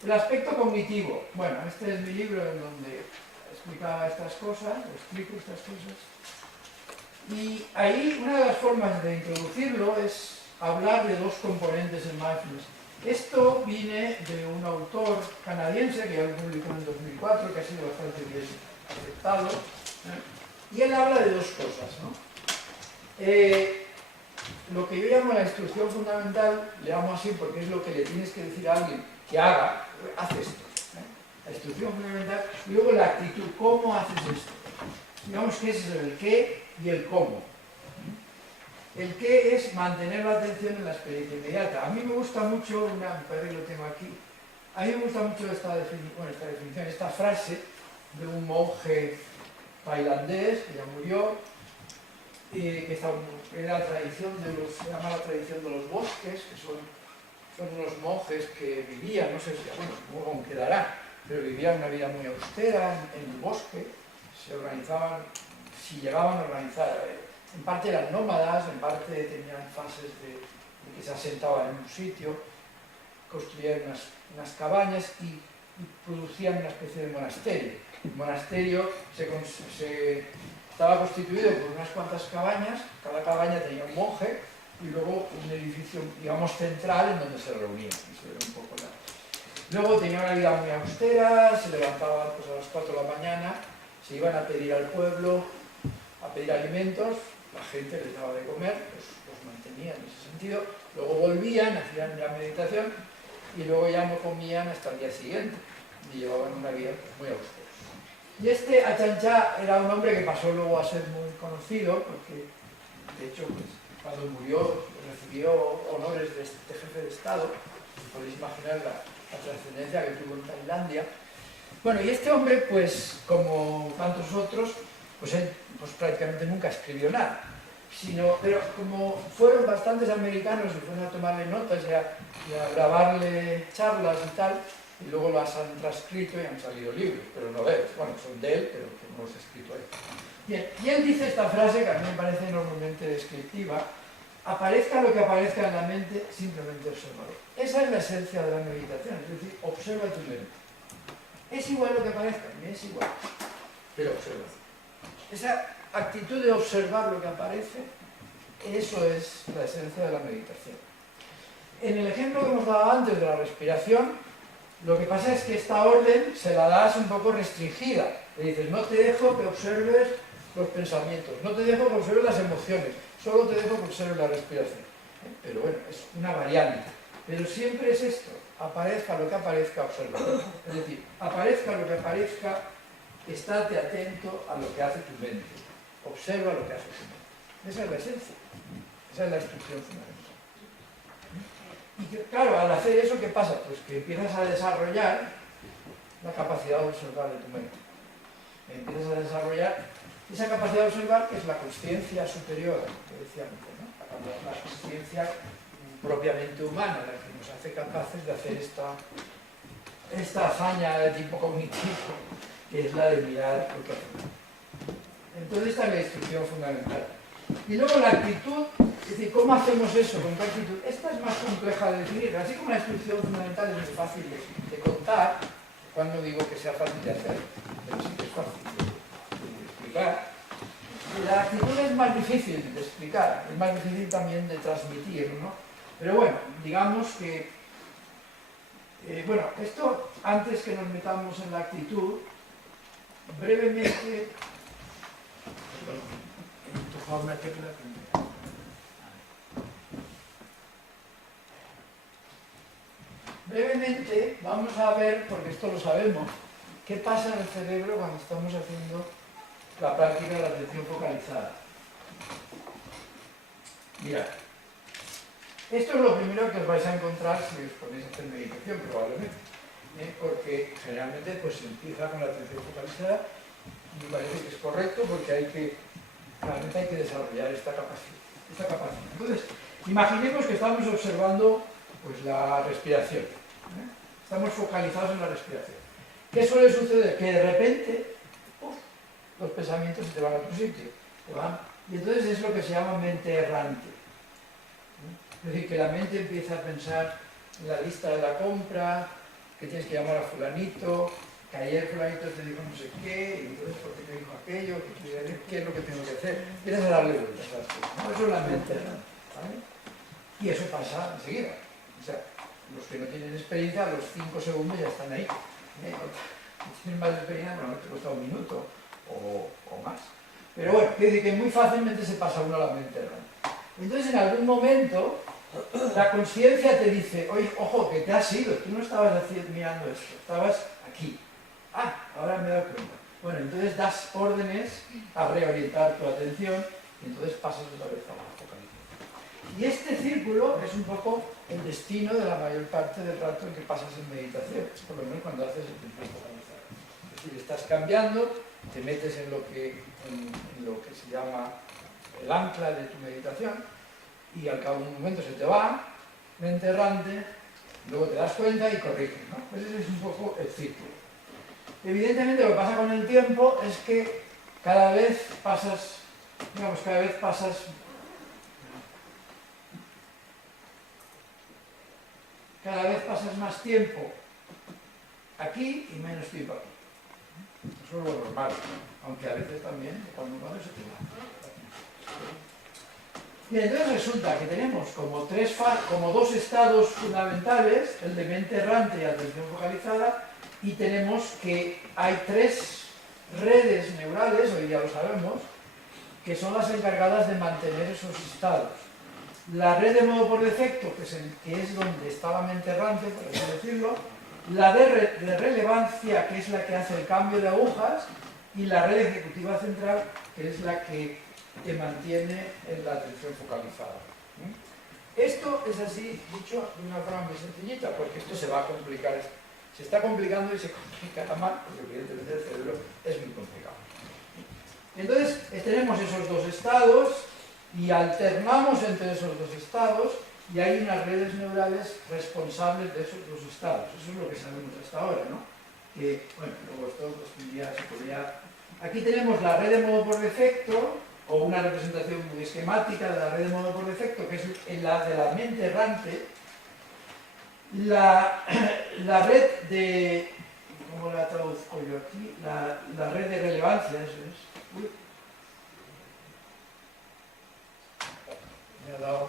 El aspecto cognitivo, bueno, este es mi libro en donde explicaba estas cosas, explico estas cosas, y ahí una de las formas de introducirlo es hablar de dos componentes en mindfulness. Esto viene de un autor canadiense que ya publicó en 2004, que ha sido bastante bien aceptado, y él habla de dos cosas, ¿no? Lo que yo llamo la instrucción fundamental, le llamo así porque es lo que le tienes que decir a alguien que haga, haz esto. La instrucción fundamental, y luego la actitud, ¿cómo haces esto? Digamos que ese es el qué y el cómo. El qué es mantener la atención en la experiencia inmediata. A mí me gusta mucho, me parece que lo tengo aquí, a mí me gusta mucho esta definición, esta frase de un monje tailandés que ya murió, que era la tradición se llama la tradición de los bosques, que son unos monjes que vivían, no sé si, bueno, supongo aún quedará, pero vivían una vida muy austera en el bosque, se organizaban, si llegaban a organizar en parte eran nómadas, en parte tenían fases de que se asentaban en un sitio, construían unas cabañas y producían una especie de monasterio. El monasterio estaba constituido por unas cuantas cabañas, cada cabaña tenía un monje y luego un edificio, digamos, central en donde se reunían. Eso era un poco Luego tenían una vida muy austera, se levantaban pues, a las 4 de la mañana, se iban a pedir al pueblo, a pedir alimentos, la gente les daba de comer, pues los mantenía en ese sentido, luego volvían, hacían la meditación y luego ya no comían hasta el día siguiente y llevaban una vida pues, muy austera. Y este Ajahn Chah era un hombre que pasó luego a ser muy conocido, porque de hecho pues, cuando murió recibió honores de jefe de Estado, podéis imaginar la trascendencia que tuvo en Tailandia. Bueno, y este hombre, pues como tantos otros, pues él pues, prácticamente nunca escribió nada, pero como fueron bastantes americanos y fueron a tomarle notas y a grabarle charlas y tal, y luego las han transcrito y han salido libros, pero no ves, bueno, son de él, pero que no los ha escrito él. Bien, y él dice esta frase que a mí me parece enormemente descriptiva: aparezca lo que aparezca en la mente, simplemente obsérvalo. Esa es la esencia de la meditación, es decir, observa tu mente. Es igual lo que aparezca, me es igual, pero observa. Esa actitud de observar lo que aparece, eso es la esencia de la meditación. En el ejemplo que hemos dado antes de la respiración, lo que pasa es que esta orden se la das un poco restringida. Le dices, no te dejo que observes los pensamientos, no te dejo que observes las emociones, solo te dejo que observes la respiración. Pero bueno, es una variante. Pero siempre es esto, aparezca lo que aparezca, observa. Es decir, aparezca lo que aparezca, estate atento a lo que hace tu mente. Observa lo que hace tu mente. Esa es la esencia. Esa es la instrucción fundamental. Y claro, al hacer eso, ¿qué pasa? Pues que empiezas a desarrollar la capacidad de observar de tu mente. Empiezas a desarrollar esa capacidad de observar, que es la consciencia superior, que decía antes, ¿no? La consciencia propiamente humana, la que nos hace capaces de hacer esta hazaña de tipo cognitivo, que es la de mirar lo que hacemos. Entonces esta es la instrucción fundamental. Y luego la actitud, es decir, ¿cómo hacemos eso? ¿Con qué actitud? Esta es más compleja de definir, así como la instrucción fundamental es muy fácil de contar, cuando digo que sea fácil de hacer, pero sí que es fácil de explicar. La actitud es más difícil de explicar, es más difícil también de transmitir, ¿no? Pero bueno, digamos que, bueno, esto, antes que nos metamos en la actitud, brevemente, una tecla. Brevemente vamos a ver, porque esto lo sabemos, qué pasa en el cerebro cuando estamos haciendo la práctica de la atención focalizada. Mirad, esto es lo primero que os vais a encontrar si os ponéis a hacer meditación, probablemente, porque generalmente pues, se empieza con la atención focalizada y me parece que es correcto porque realmente hay que desarrollar esta capacidad. Entonces, imaginemos que estamos observando pues, la respiración. Estamos focalizados en la respiración. ¿Qué suele suceder? Que de repente los pensamientos se te van a otro sitio. Y entonces es lo que se llama mente errante. Es decir, que la mente empieza a pensar en la lista de la compra, que tienes que llamar a fulanito, que ayer fulanito te dijo no sé qué, y entonces por qué te dijo aquello, qué es lo que tengo que hacer. Empiezas a darle vueltas a las cosas, ¿no? Eso es la mente errante, ¿vale? Y eso pasa enseguida. O sea, los que no tienen experiencia, a los 5 segundos ya están ahí. Si tienes más experiencia, bueno, te cuesta un minuto o más. Pero bueno, quiere decir que muy fácilmente se pasa uno a la mente errante. Entonces, en algún momento, la conciencia te dice, oye, ojo, que te has ido, tú no estabas mirando esto, estabas aquí. Ah, ahora me he dado cuenta. Bueno, entonces das órdenes a reorientar tu atención y entonces pasas otra vez a la focalización. Y este círculo es un poco el destino de la mayor parte del rato en que pasas en meditación, por lo menos cuando haces el tiempo focalizado. Es decir, estás cambiando, te metes en lo que se llama el ancla de tu meditación y al cabo de un momento se te va, mente errante, luego te das cuenta y corriges, ¿no? Pues ese es un poco el círculo. Evidentemente lo que pasa con el tiempo es que cada vez pasas digamos, cada vez pasas más tiempo aquí y menos tiempo aquí. Eso es lo normal, aunque a veces también cuando uno se te va. Bien, entonces resulta que tenemos como dos estados fundamentales, el de mente errante y atención focalizada, y tenemos que hay tres redes neurales, hoy ya lo sabemos, que son las encargadas de mantener esos estados. La red de modo por defecto, que es donde está la mente errante, por así decirlo, la de relevancia, que es la que hace el cambio de agujas, y la red ejecutiva central, que es la que te mantiene en la atención focalizada. Esto es así, dicho de una forma muy sencillita, porque esto se va a complicar, se está complicando y se complicará más, porque evidentemente el cerebro es muy complicado. Entonces, tenemos esos dos estados y alternamos entre esos dos estados y hay unas redes neurales responsables de esos dos estados. Eso es lo que sabemos hasta ahora, ¿no? Que, bueno, luego esto pues, un día se podría... Aquí tenemos la red de modo por defecto, o una representación muy esquemática de la red de modo por defecto, que es la de la mente errante. La red de... ¿Cómo la traduzco yo aquí? La red de relevancia, eso es. Uy. Me ha dado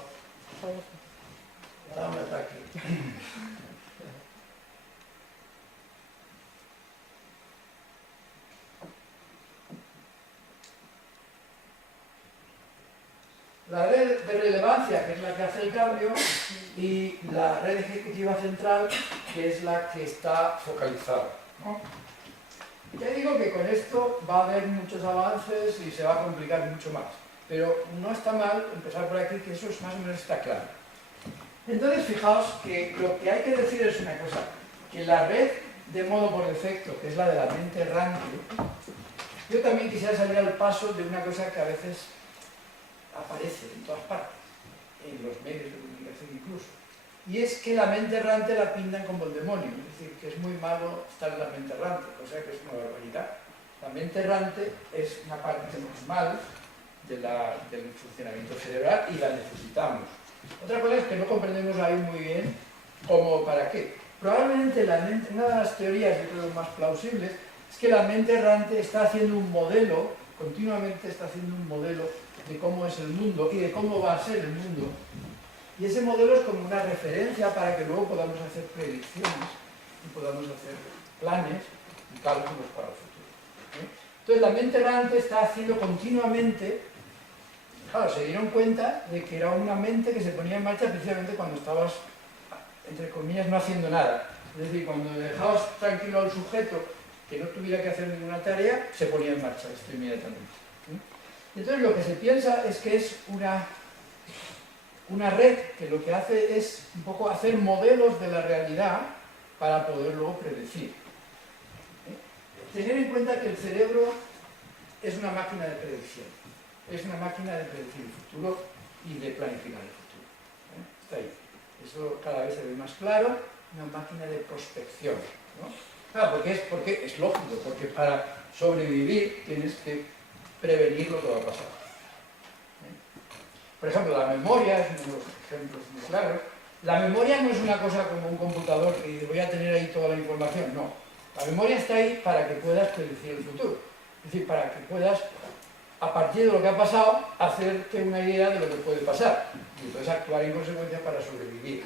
un ataque. La red de relevancia, que es la que hace el cambio, y la red ejecutiva central, que es la que está focalizada, ¿no? Ya digo que con esto va a haber muchos avances y se va a complicar mucho más, pero no está mal empezar por aquí, que eso más o menos está claro. Entonces, fijaos que lo que hay que decir es una cosa, que la red de modo por defecto, que es la de la mente errante, yo también quisiera salir al paso de una cosa que a veces aparece en todas partes, en los medios de comunicación incluso, y es que la mente errante la pintan como el demonio, es decir, que es muy malo estar en la mente errante, cosa que es una barbaridad. La mente errante es una parte normal del funcionamiento cerebral y la necesitamos. Otra cosa es que no comprendemos ahí muy bien cómo, para qué. Probablemente una de las teorías, yo creo, más plausibles, es que la mente errante está haciendo un modelo, continuamente está haciendo un modelo de cómo es el mundo y de cómo va a ser el mundo. Y ese modelo es como una referencia para que luego podamos hacer predicciones y podamos hacer planes y cálculos para el futuro. Entonces la mente errante está haciendo continuamente, claro, se dieron cuenta de que era una mente que se ponía en marcha precisamente cuando estabas, entre comillas, no haciendo nada. Es decir, cuando dejabas tranquilo al sujeto que no tuviera que hacer ninguna tarea, se ponía en marcha esto inmediatamente. Entonces lo que se piensa es que es una red que lo que hace es un poco hacer modelos de la realidad para poder luego predecir. Tener en cuenta que el cerebro es una máquina de predicción, es una máquina de predecir el futuro y de planificar el futuro. Está ahí. Eso cada vez se ve más claro, una máquina de prospección, ¿no? Claro, porque es lógico, porque para sobrevivir tienes que prevenir lo que va a pasar. Por ejemplo, la memoria es uno de los ejemplos muy claros. La memoria no es una cosa como un computador que voy a tener ahí toda la información, no. La memoria está ahí para que puedas predecir el futuro. Es decir, para que puedas, a partir de lo que ha pasado, hacerte una idea de lo que puede pasar. Y entonces actuar en consecuencia para sobrevivir.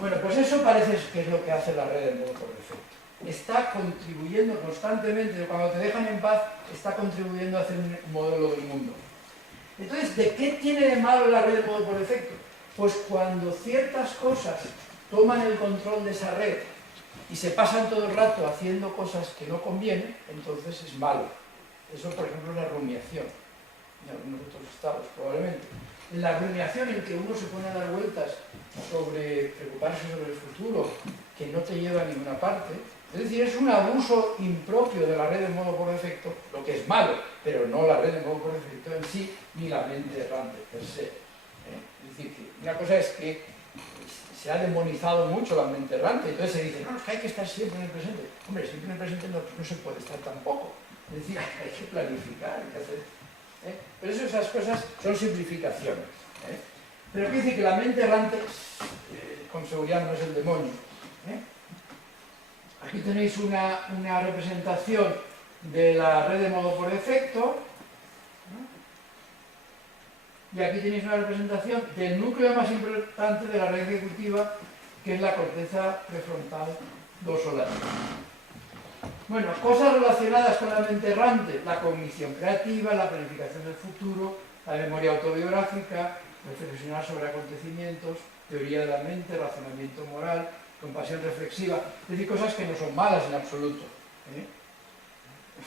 Bueno, pues eso parece que es lo que hace la red de modo por defecto. Está contribuyendo constantemente, cuando te dejan en paz, está contribuyendo a hacer un modelo del mundo. Entonces, ¿de qué tiene de malo la red de modo por defecto? Pues cuando ciertas cosas toman el control de esa red y se pasan todo el rato haciendo cosas que no convienen, entonces es malo. Eso, por ejemplo, es la rumiación, en algunos otros estados probablemente. En la rumiación en que uno se pone a dar vueltas sobre preocuparse sobre el futuro, que no te lleva a ninguna parte, es decir, es un abuso impropio de la red de modo por defecto, lo que es malo, pero no la red de modo por defecto en sí, ni la mente errante per se. Es decir, que una cosa es que se ha demonizado mucho la mente errante, entonces se dice, no, es que hay que estar siempre en el presente. Hombre, siempre en el presente no se puede estar tampoco. Es decir, hay que planificar, hay que hacer Pero esas cosas son simplificaciones. Pero quiere decir que la mente errante, con seguridad no es el demonio. Aquí tenéis una representación de la red de modo por defecto. Y aquí tenéis una representación del núcleo más importante de la red ejecutiva, que es la corteza prefrontal dorsolateral. Bueno, cosas relacionadas con la mente errante: la cognición creativa, la planificación del futuro, la memoria autobiográfica, reflexionar sobre acontecimientos, teoría de la mente, razonamiento moral, compasión reflexiva, es decir, cosas que no son malas en absoluto.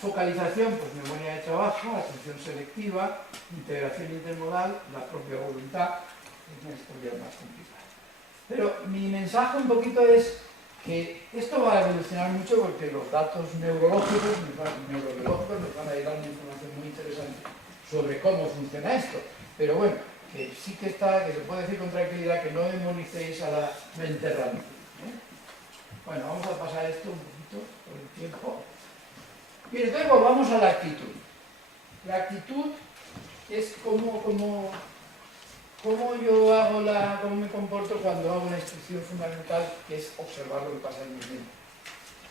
Focalización, pues memoria de trabajo, atención selectiva, integración intermodal, la propia voluntad, es una historia más complicada. Pero mi mensaje un poquito es que esto va a evolucionar mucho porque los datos neurobiológicos nos van a dar una información muy interesante sobre cómo funciona esto. Pero bueno, que sí que se puede decir con tranquilidad que no demonicéis a la mente errante. Bueno, vamos a pasar esto un poquito por el tiempo. Bien, entonces volvamos a la actitud. La actitud es cómo yo hago cómo me comporto cuando hago una instrucción fundamental, que es observar lo que pasa en mi mente.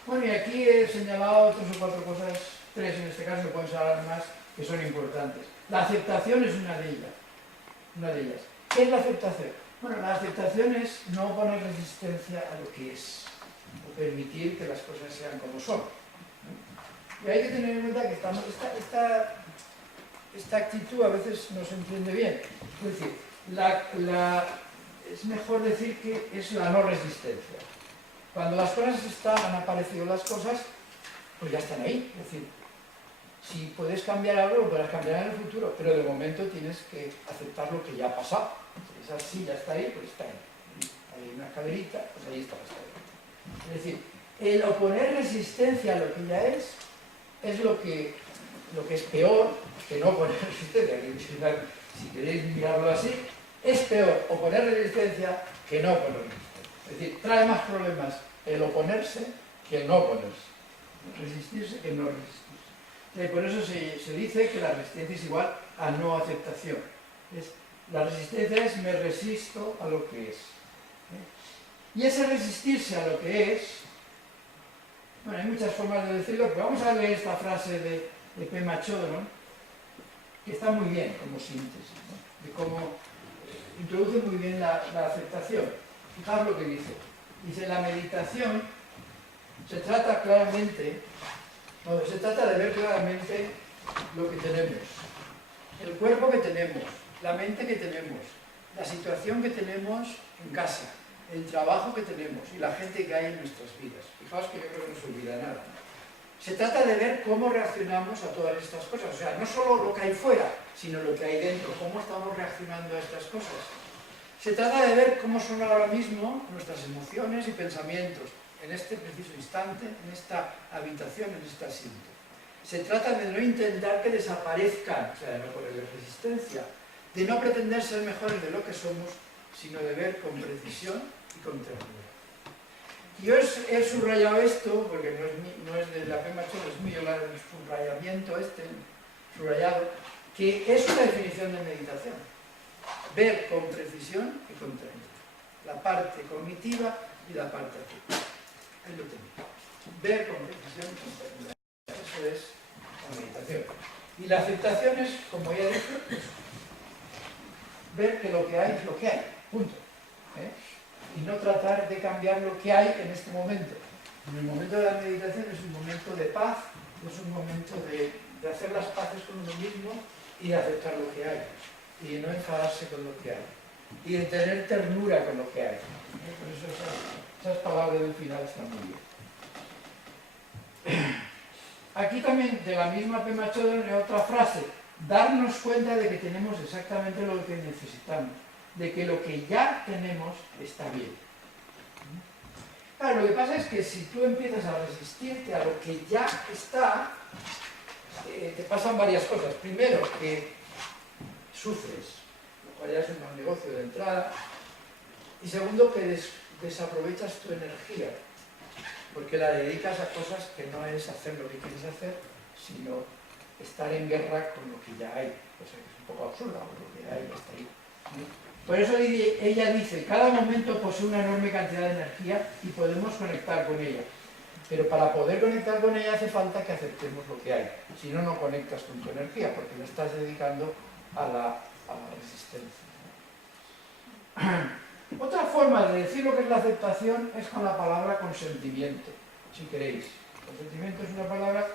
Bueno, y aquí he señalado 3 o 4 cosas, 3 en este caso, me pueden señalar más, que son importantes. La aceptación es una de ellas. ¿Qué es la aceptación? Bueno, la aceptación es no poner resistencia a lo que es, o permitir que las cosas sean como son. Y hay que tener en cuenta que esta actitud a veces no se entiende bien. Es decir, es mejor decir que es la no resistencia. Cuando las cosas han aparecido las cosas, pues ya están ahí. Es decir, si puedes cambiar algo, lo podrás cambiar en el futuro, pero de momento tienes que aceptar lo que ya ha pasado. Esa silla está ahí, pues está ahí. Hay una escalerita, pues ahí está la escalerita. Es decir, el oponer resistencia a lo que ya es lo que es peor que no poner resistencia. Si queréis mirarlo así, es peor oponer resistencia que no poner resistencia. Es decir, trae más problemas el oponerse que el no oponerse. Resistirse que no resistirse. Y por eso se dice que la resistencia es igual a no aceptación. La resistencia es me resisto a lo que es. Y ese resistirse a lo que es, bueno, hay muchas formas de decirlo, pero vamos a leer esta frase de Pema Chodron, que está muy bien como síntesis, ¿no? De cómo introduce muy bien la aceptación. Fijaos lo que dice. Dice, la meditación se trata de ver claramente lo que tenemos, el cuerpo que tenemos, la mente que tenemos, la situación que tenemos en casa, el trabajo que tenemos y la gente que hay en nuestras vidas. Fijaos que yo creo que no se olvida nada. Se trata de ver cómo reaccionamos a todas estas cosas. O sea, no solo lo que hay fuera, sino lo que hay dentro, cómo estamos reaccionando a estas cosas. Se trata de ver cómo son ahora mismo nuestras emociones y pensamientos, en este preciso instante, en esta habitación, en este asiento. Se trata de no intentar que desaparezcan, o sea, de no ponerles resistencia, de no pretender ser mejores de lo que somos, sino de ver con precisión y con ternura. Yo he subrayado esto, porque no es de la Pema Chodron, es mío el subrayamiento subrayado, que es una definición de meditación. Ver con precisión y con ternura. La parte cognitiva y la parte afectiva. Ahí lo tenemos. Ver con precisión y con ternura. Eso es la meditación. Y la aceptación es, como ya he dicho, ver que lo que hay es lo que hay. Punto. Y no tratar de cambiar lo que hay en este momento. En el momento de la meditación es un momento de paz, es un momento de hacer las paces con uno mismo y de aceptar lo que hay. Y de no enfadarse con lo que hay. Y de tener ternura con lo que hay. Por eso esas palabras del final están muy bien. Aquí también, de la misma Pema Chodron, hay otra frase. Darnos cuenta de que tenemos exactamente lo que necesitamos. De que lo que ya tenemos está bien. Claro, lo que pasa es que si tú empiezas a resistirte a lo que ya está, te pasan varias cosas. Primero, que sufres, lo cual ya es un mal negocio de entrada. Y segundo, que desaprovechas tu energía, porque la dedicas a cosas que no es hacer lo que quieres hacer, sino estar en guerra con lo que ya hay, cosa que es un poco absurda, lo que hay hasta ahí. Por eso ella dice, cada momento posee una enorme cantidad de energía y podemos conectar con ella. Pero para poder conectar con ella hace falta que aceptemos lo que hay. Si no, no conectas con tu energía, porque la estás dedicando a la resistencia. Otra forma de decir lo que es la aceptación es con la palabra consentimiento, si queréis. Consentimiento es una palabra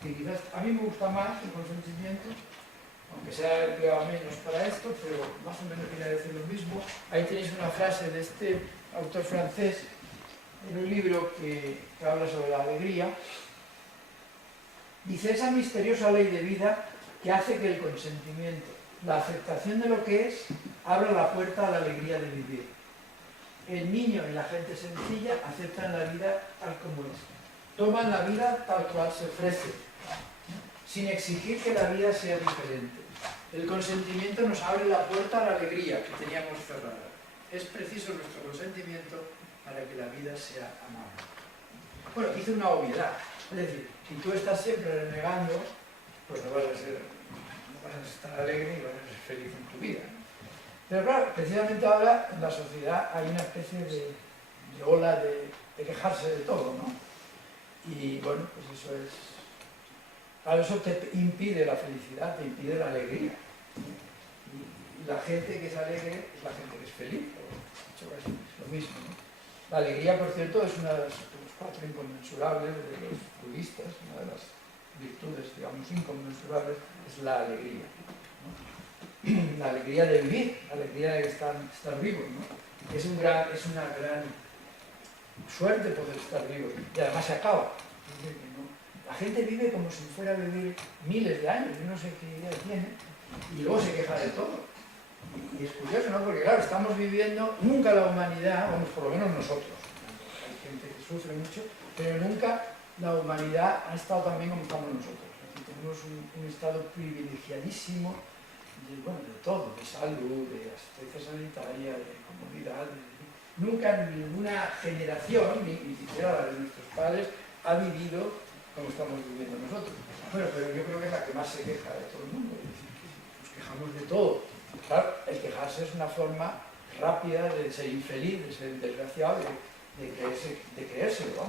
que quizás a mí me gusta más que consentimiento, aunque sea empleado menos para esto, pero más o menos viene a decir lo mismo. Ahí tenéis una frase de este autor francés en un libro que habla sobre la alegría. Dice, esa misteriosa ley de vida que hace que el consentimiento, la aceptación de lo que es, abra la puerta a la alegría de vivir. El niño y la gente sencilla aceptan la vida tal como es. Toman la vida tal cual se ofrece, sin exigir que la vida sea diferente. El consentimiento nos abre la puerta a la alegría que teníamos cerrada. Es preciso nuestro consentimiento para que la vida sea amable. Bueno, hice una obviedad. Es decir, si tú estás siempre renegando, pues no vas a estar alegre y vas a ser feliz en tu vida. Pero claro, precisamente ahora en la sociedad hay una especie de ola de quejarse de todo, ¿no? Y bueno, pues eso es... Claro, eso te impide la felicidad, te impide la alegría. Y la gente que es alegre es la gente que es feliz, es lo mismo, ¿no? La alegría, por cierto, es una de los 4 inconmensurables de los budistas, una de las virtudes, digamos, inconmensurables, es la alegría, ¿no? La alegría de vivir, la alegría de estar vivo, ¿no? Es una gran suerte poder estar vivo, y además se acaba. La gente vive como si fuera a vivir miles de años, yo no sé qué idea tiene, y luego se queja de todo. Y es curioso, ¿no? Porque claro, estamos viviendo, nunca la humanidad, vamos, por lo menos nosotros, hay gente que sufre mucho, pero nunca la humanidad ha estado tan bien como estamos nosotros. Aquí tenemos un estado privilegiadísimo de todo, de salud, de asistencia sanitaria, de comodidad. Nunca ninguna generación, ni siquiera la de nuestros padres, ha vivido como estamos viviendo nosotros. Bueno, pero yo creo que es la que más se queja de todo el mundo, es decir, que nos quejamos de todo. Claro, el quejarse es una forma rápida de ser infeliz, de ser desgraciado, de creérselo, ¿no?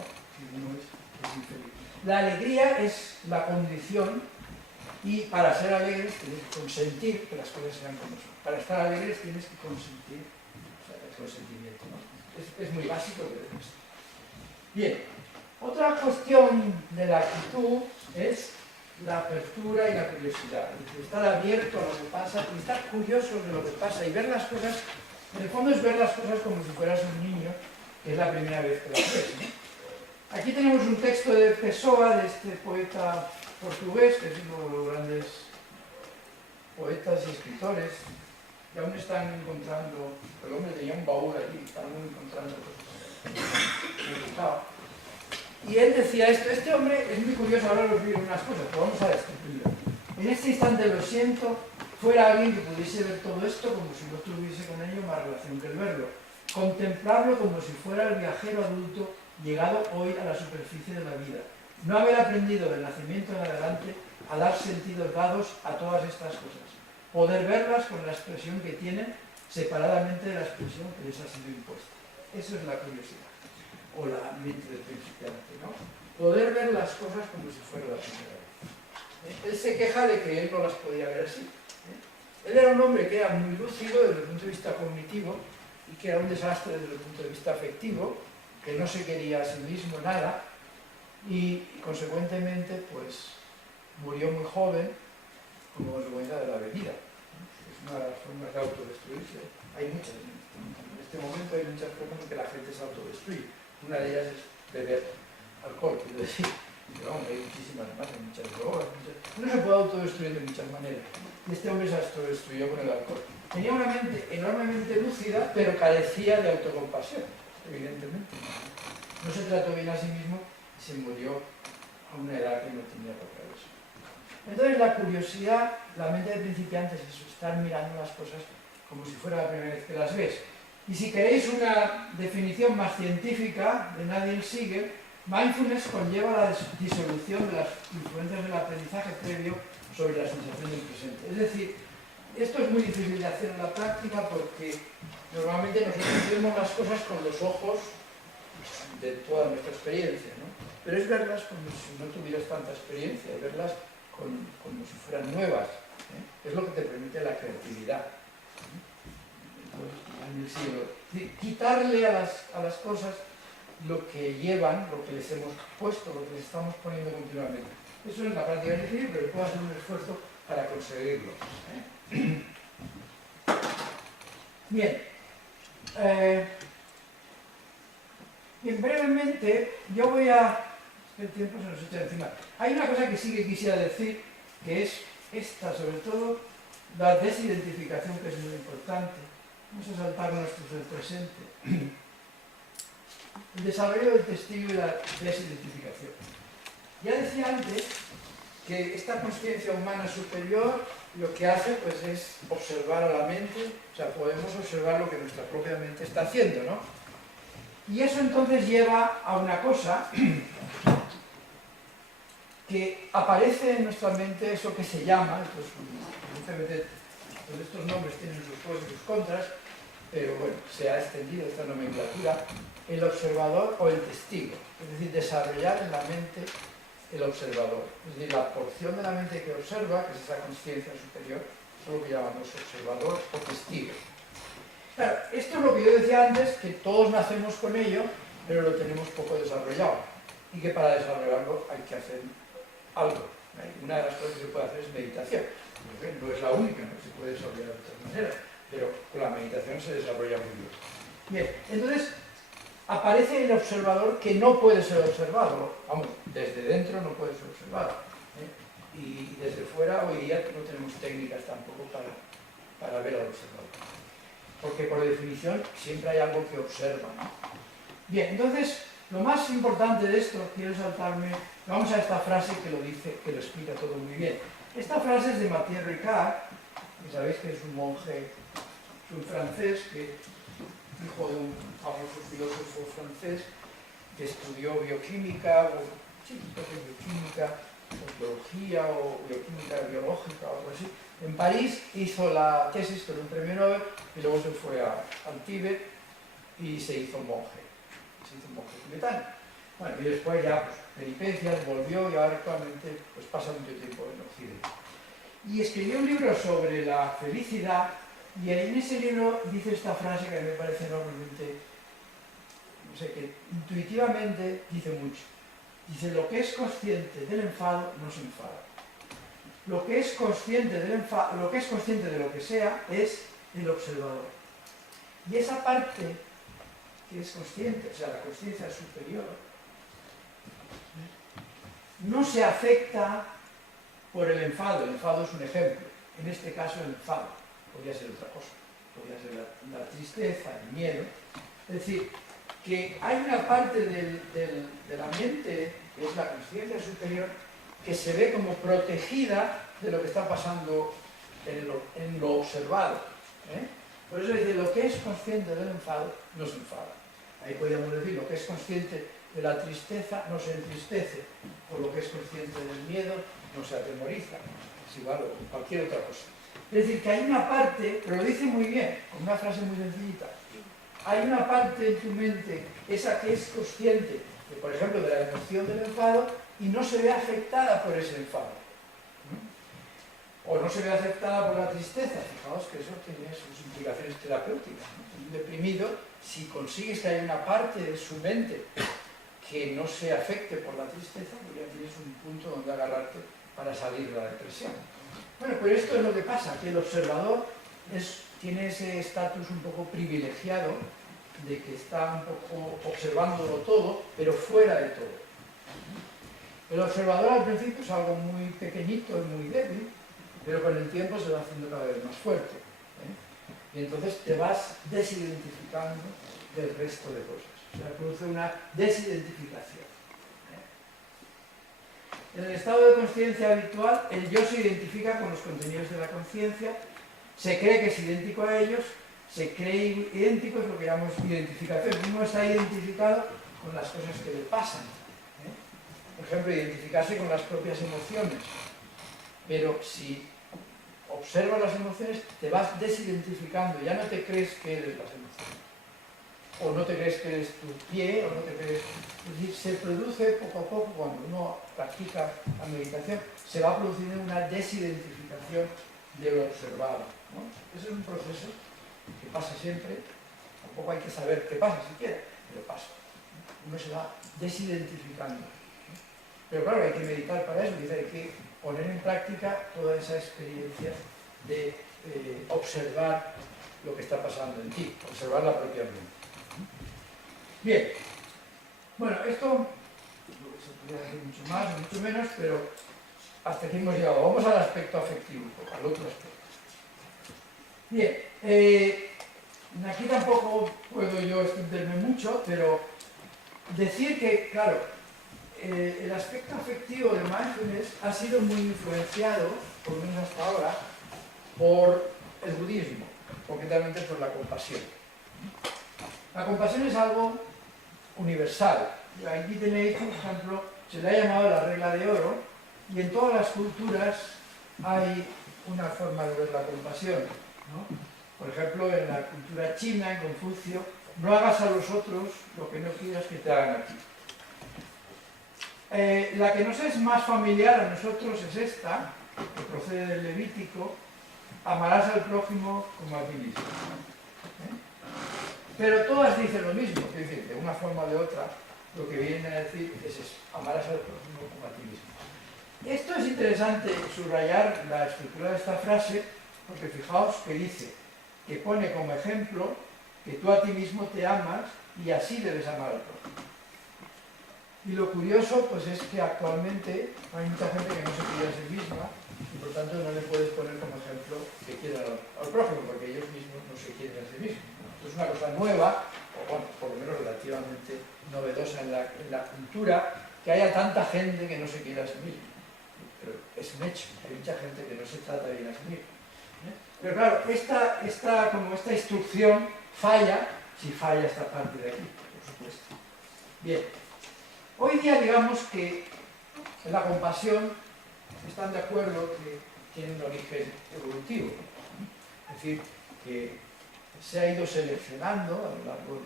Uno es infeliz. La alegría es la condición, y para ser alegres tienes que consentir que las cosas sean como son. Para estar alegres tienes que consentir, o sea, el consentimiento, ¿no? Es muy básico, pero es. Bien, otra cuestión de la actitud es la apertura y la curiosidad. Es decir, estar abierto a lo que pasa y estar curioso de lo que pasa y ver las cosas, en el fondo es ver las cosas como si fueras un niño, que es la primera vez que las ves, ¿no? Aquí tenemos un texto de Pessoa, de este poeta portugués, que es uno de los grandes poetas y escritores, y aún están encontrando, el hombre tenía un baúl allí, están encontrando cosas. Y él decía esto, este hombre es muy curioso, ahora os digo unas cosas, pero vamos a describirlo. En este instante lo siento, fuera alguien que pudiese ver todo esto como si no tuviese con ello más relación que el verlo. Contemplarlo como si fuera el viajero adulto llegado hoy a la superficie de la vida. No haber aprendido del nacimiento en adelante a dar sentidos dados a todas estas cosas. Poder verlas con la expresión que tienen separadamente de la expresión que les ha sido impuesta. Eso es la curiosidad, o la mente del principiante, ¿no? Poder ver las cosas como si fuera la primera vez. Él se queja de que él no las podía ver así. Él era un hombre que era muy lúcido desde el punto de vista cognitivo y que era un desastre desde el punto de vista afectivo, que no se quería a sí mismo nada y consecuentemente pues murió muy joven como consecuencia de la bebida. Es una de las formas de autodestruirse. Hay muchas. En este momento hay muchas formas en que la gente se autodestruye. Una de ellas es beber alcohol, quiero decir. Pero hombre, hay muchísimas más, hay muchas drogas. Uno se puede autodestruir de muchas maneras. Y este hombre se autodestruyó con el alcohol. Tenía una mente enormemente lúcida, pero carecía de autocompasión, evidentemente. No se trató bien a sí mismo y se murió a una edad que no tenía por qué eso. Entonces la curiosidad, la mente de principiantes es eso, estar mirando las cosas como si fuera la primera vez que las ves. Y si queréis una definición más científica de Nadine Siegel, Mindfulness conlleva la disolución de las influencias del aprendizaje previo sobre la sensación del presente. Es decir, esto es muy difícil de hacer en la práctica porque normalmente nosotros vemos las cosas con los ojos de toda nuestra experiencia, ¿no? Pero es verlas como si no tuvieras tanta experiencia, es verlas como si fueran nuevas, ¿eh? Es lo que te permite la creatividad. Entonces, quitarle a las cosas lo que llevan, lo que les hemos puesto, lo que les estamos poniendo continuamente. Eso en la práctica es difícil, pero puedo hacer un esfuerzo para conseguirlo, ¿eh? Bien. Bien, brevemente, yo voy a... El tiempo se nos echa encima. Hay una cosa que sí que quisiera decir, que es esta, sobre todo, la desidentificación, que es muy importante. Vamos a saltarnos del presente. El desarrollo del testigo y la desidentificación. Ya decía antes que esta conciencia humana superior lo que hace pues, es observar a la mente, o sea, podemos observar lo que nuestra propia mente está haciendo, ¿no? Y eso entonces lleva a una cosa que aparece en nuestra mente, eso que se llama, pues, evidentemente todos estos nombres tienen sus pros y sus contras, pero bueno, se ha extendido esta nomenclatura, el observador o el testigo, es decir, desarrollar en la mente el observador, es decir, la porción de la mente que observa, que es esa conciencia superior, es lo que llamamos observador o testigo. Claro, esto es lo que yo decía antes, que todos nacemos con ello, pero lo tenemos poco desarrollado, y que para desarrollarlo hay que hacer algo. Una de las cosas que se puede hacer es meditación, no es la única, no se puede desarrollar de otras maneras, pero con la meditación se desarrolla muy bien. Bien, entonces aparece el observador que no puede ser observado, vamos, desde dentro no puede ser observado, ¿eh? Y desde fuera hoy día no tenemos técnicas tampoco para ver al observador, porque por definición siempre hay algo que observa, ¿no? Bien, entonces lo más importante de esto, quiero saltarme, vamos a esta frase que lo dice, que lo explica todo muy bien. Esta frase es de Mathieu Ricard, que sabéis que es un monje, es un francés, hijo de un famoso filósofo francés, que estudió bioquímica, bioquímica, o biología, o bioquímica biológica, o algo así. En París hizo la tesis con un premio Nobel, y luego se fue al Tíbet y se hizo monje. Tibetano. Bueno, y después ya, pues, peripecias, volvió y ahora actualmente pues, pasa mucho tiempo en Occidente. Y escribió un libro sobre la felicidad y en ese libro dice esta frase que a mí me parece enormemente, no sé, que intuitivamente dice mucho. Dice, lo que es consciente del enfado no se enfada. Lo que es consciente del enfado, lo que es consciente de lo que sea es el observador. Y esa parte que es consciente, o sea, la conciencia superior, no se afecta por el enfado. El enfado es un ejemplo. En este caso el enfado podría ser otra cosa. Podría ser la tristeza, el miedo. Es decir, que hay una parte de la mente, que es la conciencia superior, que se ve como protegida de lo que está pasando en lo observado, ¿eh? Por eso dice, lo que es consciente del enfado no se enfada. Ahí podríamos decir, lo que es consciente de la tristeza no se entristece, o lo que es consciente del miedo no se atemoriza, es igual o cualquier otra cosa. Es decir, que hay una parte, pero lo dice muy bien, con una frase muy sencillita, hay una parte en tu mente, esa que es consciente, de, por ejemplo, de la emoción del enfado, y no se ve afectada por ese enfado. O no se ve afectada por la tristeza. Fijaos que eso tiene sus implicaciones terapéuticas, ¿no? Un deprimido, si consigues que haya una parte de su mente que no se afecte por la tristeza, pues ya tienes un punto donde agarrarte para salir de la depresión. Bueno, pues esto es lo que pasa, que el observador tiene ese estatus un poco privilegiado de que está un poco observándolo todo, pero fuera de todo. El observador al principio es algo muy pequeñito y muy débil, pero con el tiempo se va haciendo cada vez más fuerte, ¿eh? Y entonces te vas desidentificando del resto de cosas. O sea, produce una desidentificación, ¿eh? En el estado de conciencia habitual, el yo se identifica con los contenidos de la conciencia, se cree que es idéntico a ellos, se cree idéntico, es lo que llamamos identificación. Uno está identificado con las cosas que le pasan, ejemplo, identificarse con las propias emociones. Pero si observas las emociones, te vas desidentificando, ya no te crees que eres las emociones. O no te crees que eres tu pie, o no te crees... Es decir, se produce poco a poco, cuando uno practica la meditación, se va produciendo una desidentificación de lo observado, ¿no? Ese es un proceso que pasa siempre, tampoco hay que saber qué pasa siquiera, pero pasa. Uno se va desidentificando. Pero claro, hay que meditar para eso, hay que poner en práctica toda esa experiencia de observar lo que está pasando en ti, observar la propia mente. Bien, bueno, esto se podría decir mucho más o mucho menos, pero hasta aquí hemos llegado. Vamos al aspecto afectivo, al otro aspecto. Bien, aquí tampoco puedo yo extenderme mucho, pero decir que, claro, el aspecto afectivo de mindfulness ha sido muy influenciado, por lo menos hasta ahora, por el budismo, concretamente por la compasión. La compasión es algo universal. Aquí tenéis, por ejemplo, se le ha llamado la regla de oro, y en todas las culturas hay una forma de ver la compasión, ¿no? Por ejemplo, en la cultura china, en Confucio, no hagas a los otros lo que no quieras que te hagan a ti. La que nos es más familiar a nosotros es esta, que procede del Levítico: amarás al prójimo como a ti mismo. Pero todas dicen lo mismo, es decir, de una forma o de otra, lo que vienen a decir es eso: amarás al prójimo como a ti mismo. Esto es interesante subrayar la estructura de esta frase, porque fijaos que dice, que pone como ejemplo que tú a ti mismo te amas y así debes amar al prójimo. Y lo curioso pues es que actualmente hay mucha gente que no se quiere a sí misma y por tanto no le puedes poner como ejemplo que quiera al prójimo, porque ellos mismos no se quieren a sí mismos. Esto es una cosa nueva, o bueno, por lo menos relativamente novedosa en la cultura, que haya tanta gente que no se quiere a sí misma. Pero es un hecho, hay mucha gente que no se trata bien a sí misma. Pero claro, esta instrucción falla si falla esta parte de aquí, por supuesto. Bien. Hoy día digamos que en la compasión están de acuerdo que tiene un origen evolutivo, es decir, que se ha ido seleccionando a lo largo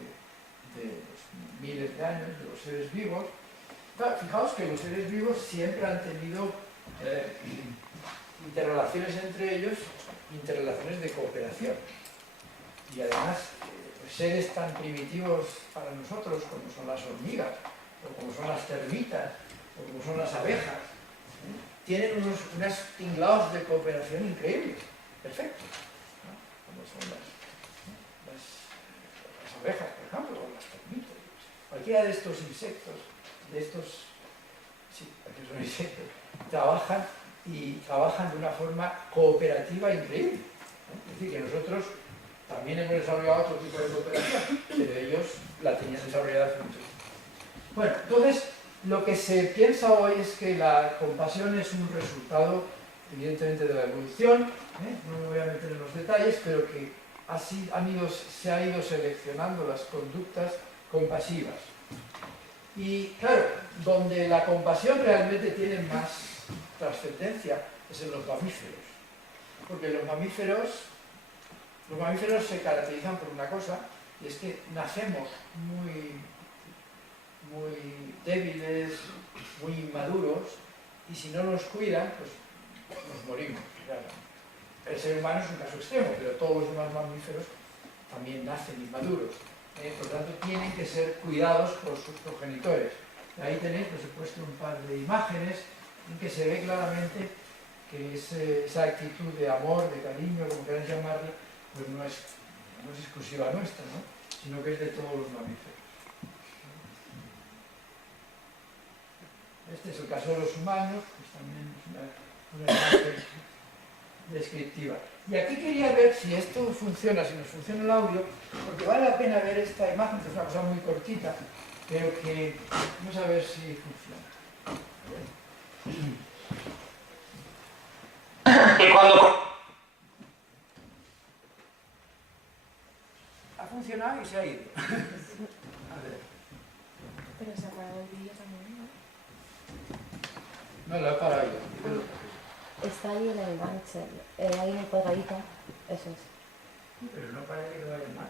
de los miles de años de los seres vivos. Claro, fijaos que los seres vivos siempre han tenido interrelaciones entre ellos, interrelaciones de cooperación. Y además, seres tan primitivos para nosotros como son las hormigas, o como son las termitas, o como son las abejas, tienen unos tinglados de cooperación increíbles, perfectos, ¿no? Como son las abejas, por ejemplo, o las termitas. Cualquiera de estos insectos, porque son insectos, trabajan de una forma cooperativa increíble, ¿no? Es decir, que nosotros también hemos desarrollado otro tipo de cooperación, pero ellos la tenían desarrollada hace mucho tiempo. Bueno, entonces, lo que se piensa hoy es que la compasión es un resultado, evidentemente, de la evolución, no me voy a meter en los detalles, pero que se han ido seleccionando las conductas compasivas. Y claro, donde la compasión realmente tiene más trascendencia es en los mamíferos, porque los mamíferos se caracterizan por una cosa, y es que nacemos muy débiles, muy inmaduros, y si no nos cuidan, pues nos morimos. Claro. El ser humano es un caso extremo, pero todos los demás mamíferos también nacen inmaduros. Por lo tanto, tienen que ser cuidados por sus progenitores. Ahí tenéis, pues he puesto un par de imágenes en que se ve claramente que esa actitud de amor, de cariño, como queráis llamarle, pues no es exclusiva nuestra, ¿no? Sino que es de todos los mamíferos. Este es el caso de los humanos, pues también es una imagen descriptiva. Y aquí quería ver si esto funciona, si nos funciona el audio, porque vale la pena ver esta imagen, que es una cosa muy cortita, pero que vamos a ver si funciona. Y cuando... Ha funcionado y se ha ido. A ver. Pero se ha parado el vídeo también, ¿no? No, lo he parado yo. Está ahí el enganche, ahí en el cuadradito, eso es. Pero no para que lo vaya mal.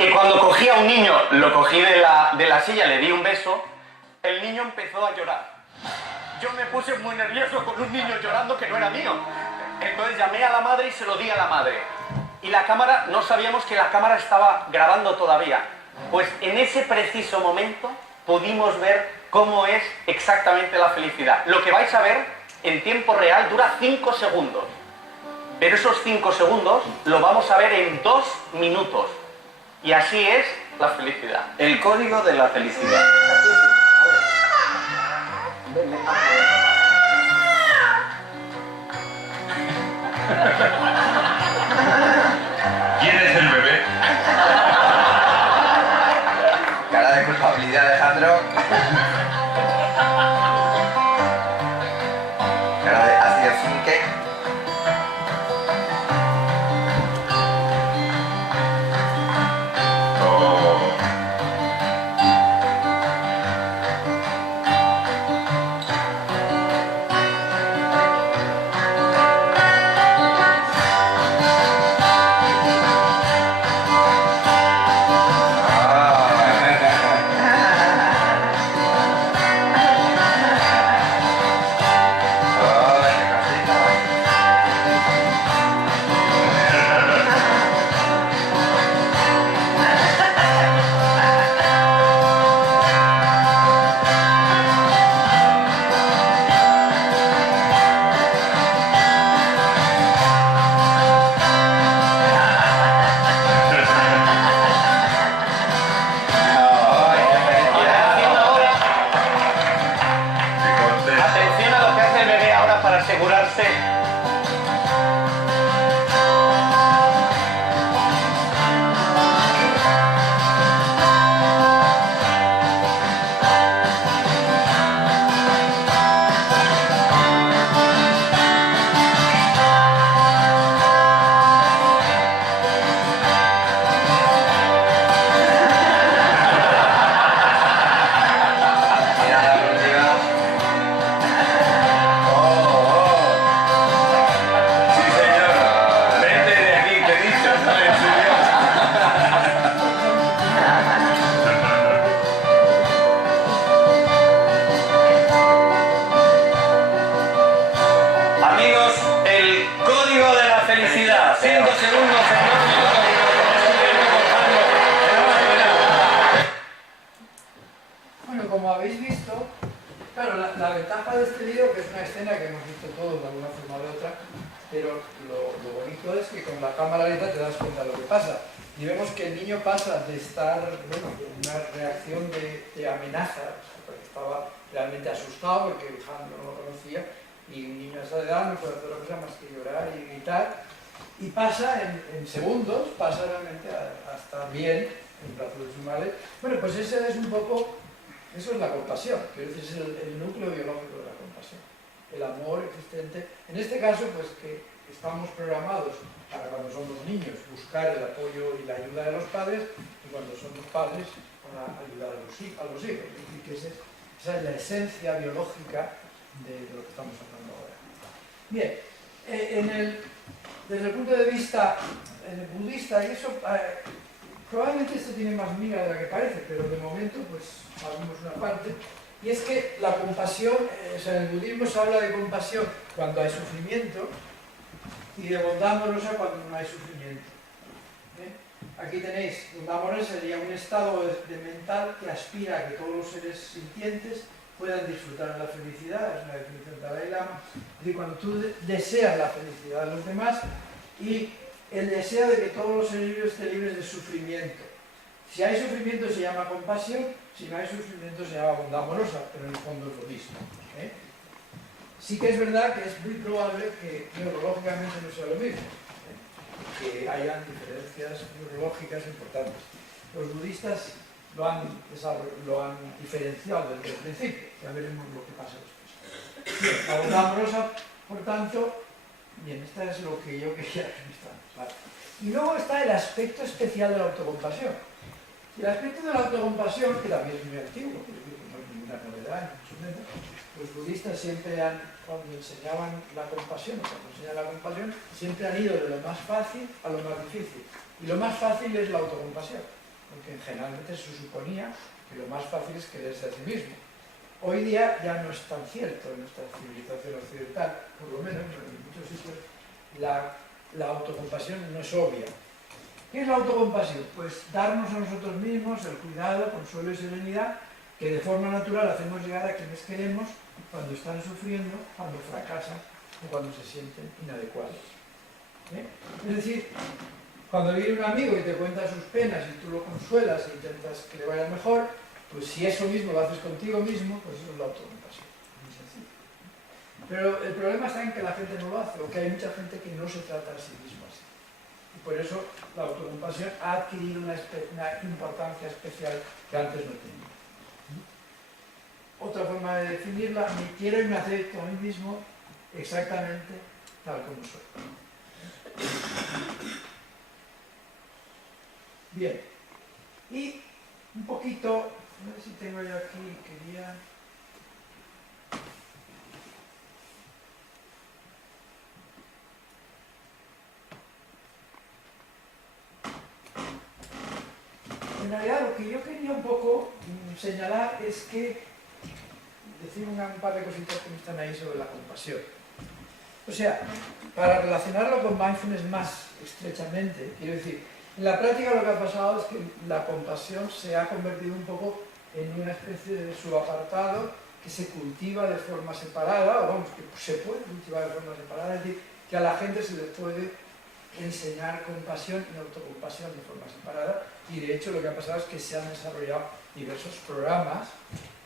Y cuando cogí a un niño, lo cogí de la silla, le di un beso, el niño empezó a llorar. Yo me puse muy nervioso con un niño llorando que no era mío. Entonces llamé a la madre y se lo di a la madre. Y la cámara, no sabíamos que la cámara estaba grabando todavía. Pues en ese preciso momento pudimos ver cómo es exactamente la felicidad. Lo que vais a ver en tiempo real dura 5 segundos. Pero esos 5 segundos lo vamos a ver en 2 minutos. Y así es la felicidad. El código de la felicidad. ¿Quién es el bebé? Cara de culpabilidad, Alejandro. Cara de ácido cinque. Oh. Ay, qué cosita. Ay, qué felicidad. Atención ahora, Qué contento. atención a lo que hace el bebé ahora para asegurarse. Mira la última. Oh, Sí, señor. Vete de aquí, te he dicho, no le subió. Amigos, el código de la felicidad. 5 segundos en 2 minutos. Bueno, como habéis visto, claro, la ventaja de este vídeo, que es una escena que hemos visto todos de alguna forma o de otra, pero lo bonito es que con la cámara lenta te das cuenta de lo que pasa. Y vemos que el niño pasa de estar, bueno, con una reacción de amenaza, porque estaba realmente asustado porque el Han no lo conocía, y un niño de esa edad no puede hacer otra cosa más que llorar y gritar, y pasa en segundos, pasa realmente a estar bien en brazos de su madre. Bueno, pues ese es un poco, eso es la compasión, que es el núcleo biológico de la compasión, el amor existente. En este caso, pues que estamos programados para cuando somos niños buscar el apoyo y la ayuda de los padres, y cuando somos padres para ayudar a los hijos. Es decir, que esa es la esencia biológica de lo que estamos hablando ahora. Bien, desde el punto de vista budista, y eso probablemente esto tiene más miga de la que parece, pero de momento pues hablamos una parte, y es que la compasión, o sea, en el budismo se habla de compasión cuando hay sufrimiento y de bondad amorosa cuando no hay sufrimiento. Aquí tenéis, bondad amorosa sería un estado de mental que aspira a que todos los seres sintientes puedan disfrutar de la felicidad, es una definición de Dalai Lama. Es decir, cuando tú deseas la felicidad de los demás y el deseo de que todos los seres vivos estén libres de sufrimiento. Si hay sufrimiento se llama compasión, si no hay sufrimiento se llama bondad amorosa, pero en el fondo es lo mismo. Sí que es verdad que es muy probable que neurológicamente no sea lo mismo, que hayan diferencias neurológicas importantes. Los budistas lo han diferenciado desde el principio, ya veremos lo que pasa después. Bien, la bondad amorosa, por tanto, bien, esta es lo que yo quería registrar. ¿Vale? Y luego está el aspecto especial de la autocompasión. Y el aspecto de la autocompasión, que también es muy antiguo, no es ninguna novedad, ni mucho menos, los budistas siempre cuando enseñaban la compasión, o cuando enseñan la compasión, siempre han ido de lo más fácil a lo más difícil. Y lo más fácil es la autocompasión, porque generalmente se suponía que lo más fácil es quererse a sí mismo. Hoy día ya no es tan cierto en nuestra civilización occidental, por lo menos en muchos sitios, la autocompasión no es obvia. ¿Qué es la autocompasión? Pues darnos a nosotros mismos el cuidado, consuelo y serenidad que de forma natural hacemos llegar a quienes queremos cuando están sufriendo, cuando fracasan o cuando se sienten inadecuados. Es decir, cuando viene un amigo y te cuenta sus penas y tú lo consuelas e intentas que le vaya mejor, pues si eso mismo lo haces contigo mismo, pues eso es la autocompasión. Muy sencillo. Pero el problema está en que la gente no lo hace, o que hay mucha gente que no se trata a sí mismo así. Y por eso la autocompasión ha adquirido una importancia especial que antes no tenía. Otra forma de definirla, me quiero y me acepto a mí mismo exactamente tal como soy. Bien, y un poquito, no sé si tengo yo aquí, quería... En realidad lo que yo quería un poco señalar es que decir un par de cositas que me están ahí sobre la compasión. O sea, para relacionarlo con mindfulness más estrechamente, quiero decir, en la práctica lo que ha pasado es que la compasión se ha convertido un poco en una especie de subapartado que se cultiva de forma separada, o vamos, que se puede cultivar de forma separada, es decir, que a la gente se le puede enseñar compasión y autocompasión de forma separada, y de hecho lo que ha pasado es que se han desarrollado diversos programas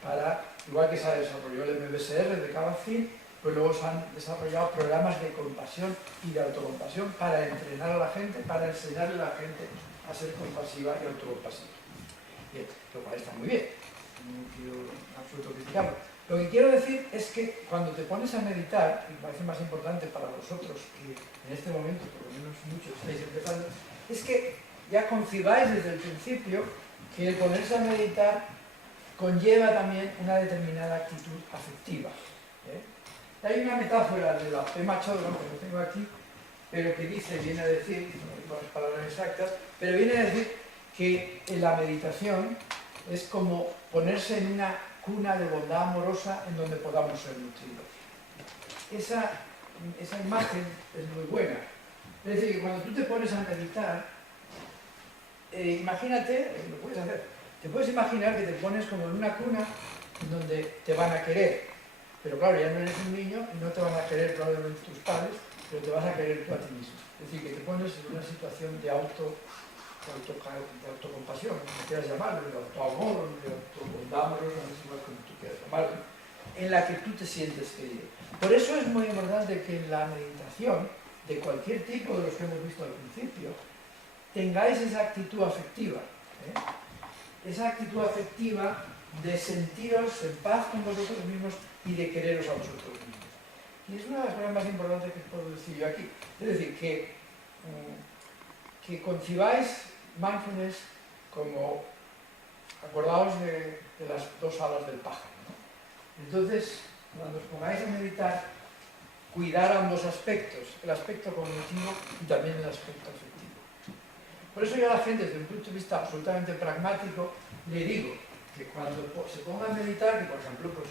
para, igual que se ha desarrollado el MBSR de Kabat-Zinn, pues luego se han desarrollado programas de compasión y de autocompasión para entrenar a la gente, para enseñarle a la gente a ser compasiva y autocompasiva. Bien, lo cual está muy bien, no quiero en absoluto criticarlo. Lo que quiero decir es que cuando te pones a meditar, y me parece más importante para vosotros que en este momento, por lo menos muchos estáis empezando, es que ya concibáis desde el principio que el ponerse a meditar conlleva también una determinada actitud afectiva. Hay una metáfora de la Pema Chodron, que no tengo aquí, pero que dice, viene a decir, no digo las palabras exactas, pero viene a decir que en la meditación es como ponerse en una cuna de bondad amorosa en donde podamos ser nutridos. Esa imagen es muy buena. Es decir, que cuando tú te pones a meditar, imagínate, lo puedes hacer, te puedes imaginar que te pones como en una cuna en donde te van a querer, pero claro, ya no eres un niño y no te van a querer probablemente tus padres, pero te vas a querer tú a ti mismo. Es decir, que te pones en una situación de autocompasión, como quieras llamarlo, de autoamor, de autobondad amorosa, no sé cómo tú quieras llamarlo, en la que tú te sientes querido. Por eso es muy importante que en la meditación, de cualquier tipo de los que hemos visto al principio, tengáis esa actitud afectiva. Esa actitud afectiva de sentiros en paz con vosotros mismos y de quereros a vosotros mismos. Y es una de las cosas más importantes que puedo decir yo aquí. Es decir, que concibáis mindfulness como, acordaos de las dos alas del pájaro, ¿no? Entonces, cuando os pongáis a meditar, cuidar ambos aspectos, el aspecto cognitivo y también el aspecto afectivo. Por eso yo a la gente, desde un punto de vista absolutamente pragmático, le digo que cuando se ponga a meditar, que por ejemplo, pues